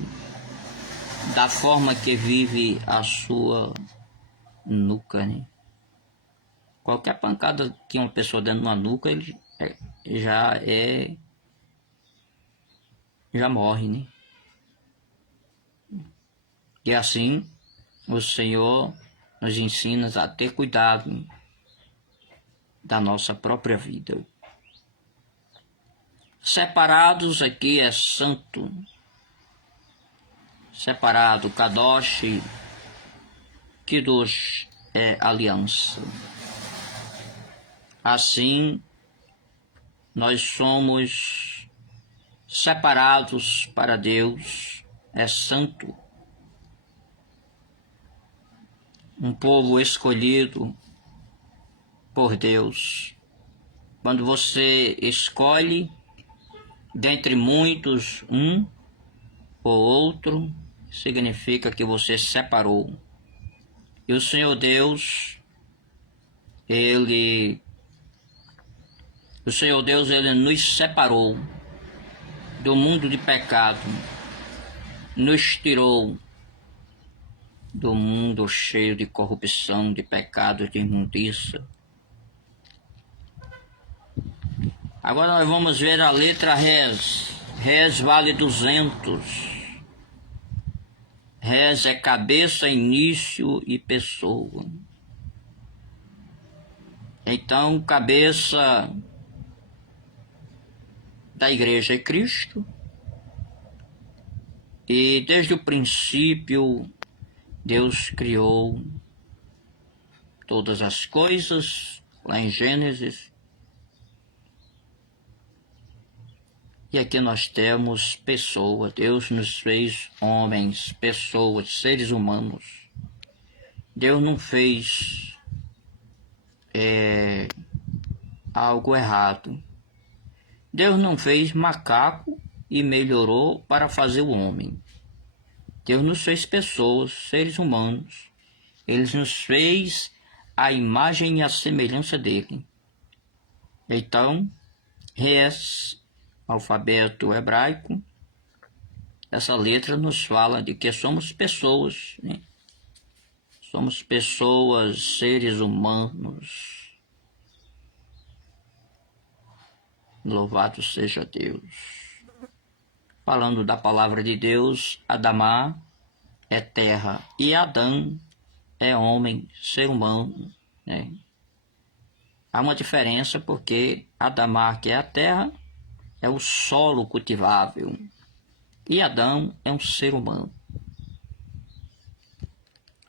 da forma que vive a sua nuca, né? Qualquer pancada que uma pessoa dando na nuca, ele já morre, né? E assim, o Senhor nos ensina a ter cuidado da nossa própria vida. Separados aqui é santo. Separado, Kadosh, Kiddush é aliança. Assim, nós somos separados para Deus, é santo. Um povo escolhido por Deus. Quando você escolhe dentre muitos um ou outro, significa que você separou. E o Senhor Deus, Ele nos separou do mundo de pecado, nos tirou do mundo cheio de corrupção, de pecado, de imundícia. Agora nós vamos ver a letra Res. Res vale 200. Res é cabeça, início e pessoa. Então, cabeça da igreja é Cristo. E desde o princípio, Deus criou todas as coisas, lá em Gênesis. E aqui nós temos pessoas. Deus nos fez homens, pessoas, seres humanos. Deus não fez algo errado. Deus não fez macaco e melhorou para fazer o homem. Deus nos fez pessoas, seres humanos. Ele nos fez a imagem e a semelhança dele. Então, Res, alfabeto hebraico, essa letra nos fala de que somos pessoas, né? Somos pessoas, seres humanos. Louvado seja Deus. Falando da palavra de Deus, Adamá é terra e Adão é homem, ser humano, né? Há uma diferença porque Adamá, que é a terra, é o solo cultivável, e Adão é um ser humano.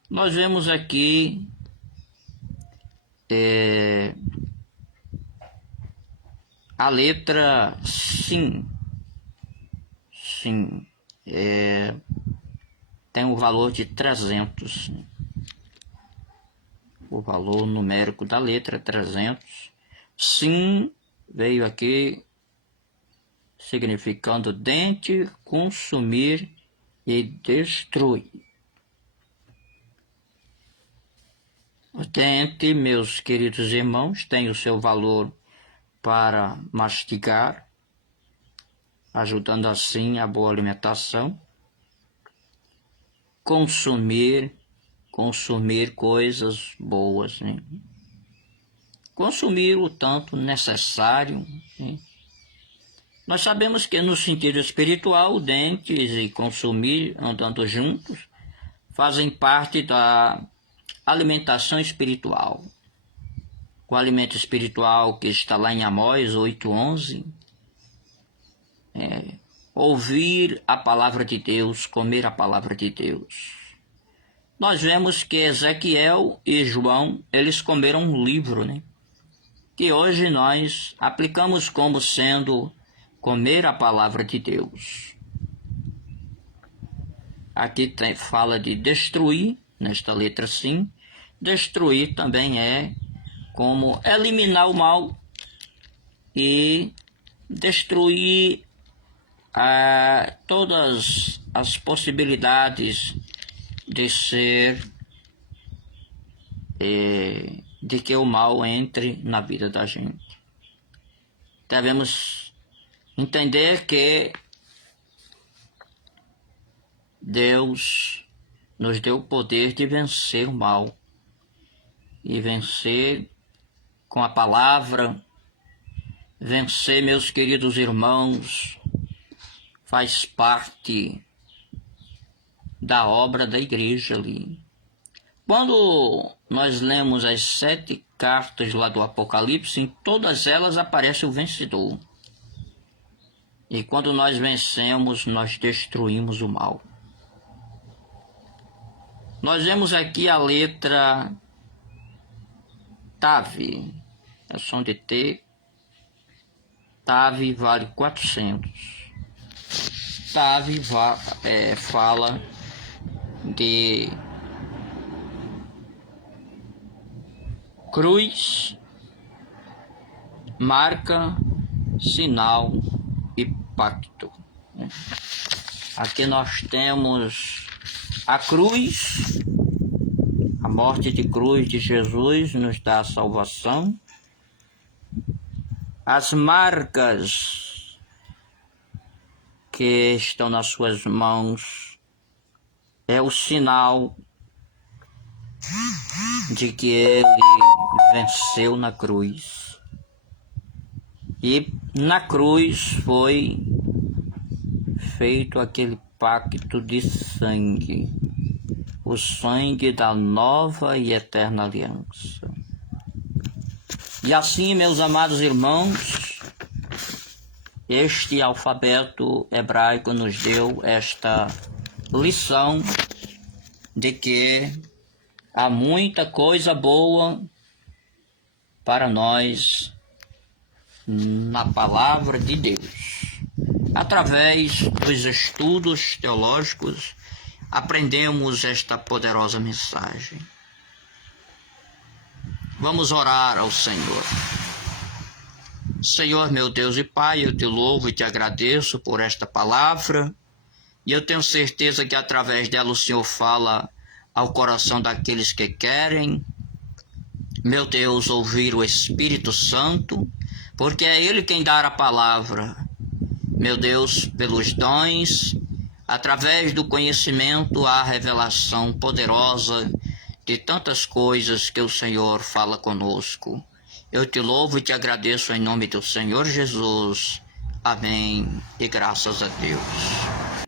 Nós vemos aqui a letra Sim. Sim, tem o valor de 300. O valor numérico da letra é 300. Sim veio aqui significando dente, consumir e destruir. O dente, meus queridos irmãos, tem o seu valor para mastigar, ajudando assim a boa alimentação. Consumir coisas boas, né? Consumir o tanto necessário, né? Nós sabemos que no sentido espiritual, dentes e consumir, andando juntos, fazem parte da alimentação espiritual. com o alimento espiritual que está lá em Amós 8:11. Ouvir a palavra de Deus, comer a palavra de Deus. Nós vemos que Ezequiel e João, eles comeram um livro, né? Que hoje nós aplicamos como sendo comer a palavra de Deus. Aqui fala de destruir, nesta letra sim. Destruir também é como eliminar o mal e destruir todas as possibilidades de ser, de que o mal entre na vida da gente. Devemos entender que Deus nos deu o poder de vencer o mal e vencer com a palavra. Vencer, meus queridos irmãos, faz parte da obra da igreja ali. Quando nós lemos as 7 cartas lá do Apocalipse, em todas elas aparece o vencedor. E quando nós vencemos, nós destruímos o mal. Nós vemos aqui a letra Tav, é som de T. Tav vale 400. Tav fala de cruz, marca, sinal e pacto. Aqui nós temos a cruz, a morte de cruz de Jesus nos dá a salvação. As marcas que estão nas suas mãos é o sinal de que ele venceu na cruz. E na cruz foi feito aquele pacto de sangue, o sangue da nova e eterna aliança. E assim, meus amados irmãos, este alfabeto hebraico nos deu esta lição de que há muita coisa boa para nós na palavra de Deus. Através dos estudos teológicos, aprendemos esta poderosa mensagem. Vamos orar ao Senhor. Senhor, meu Deus e Pai, eu te louvo e te agradeço por esta palavra, e eu tenho certeza que através dela o Senhor fala ao coração daqueles que querem, meu Deus, ouvir o Espírito Santo, porque é Ele quem dá a palavra. Meu Deus, pelos dons, através do conhecimento, há revelação poderosa de tantas coisas que o Senhor fala conosco. Eu te louvo e te agradeço em nome do Senhor Jesus. Amém. E graças a Deus.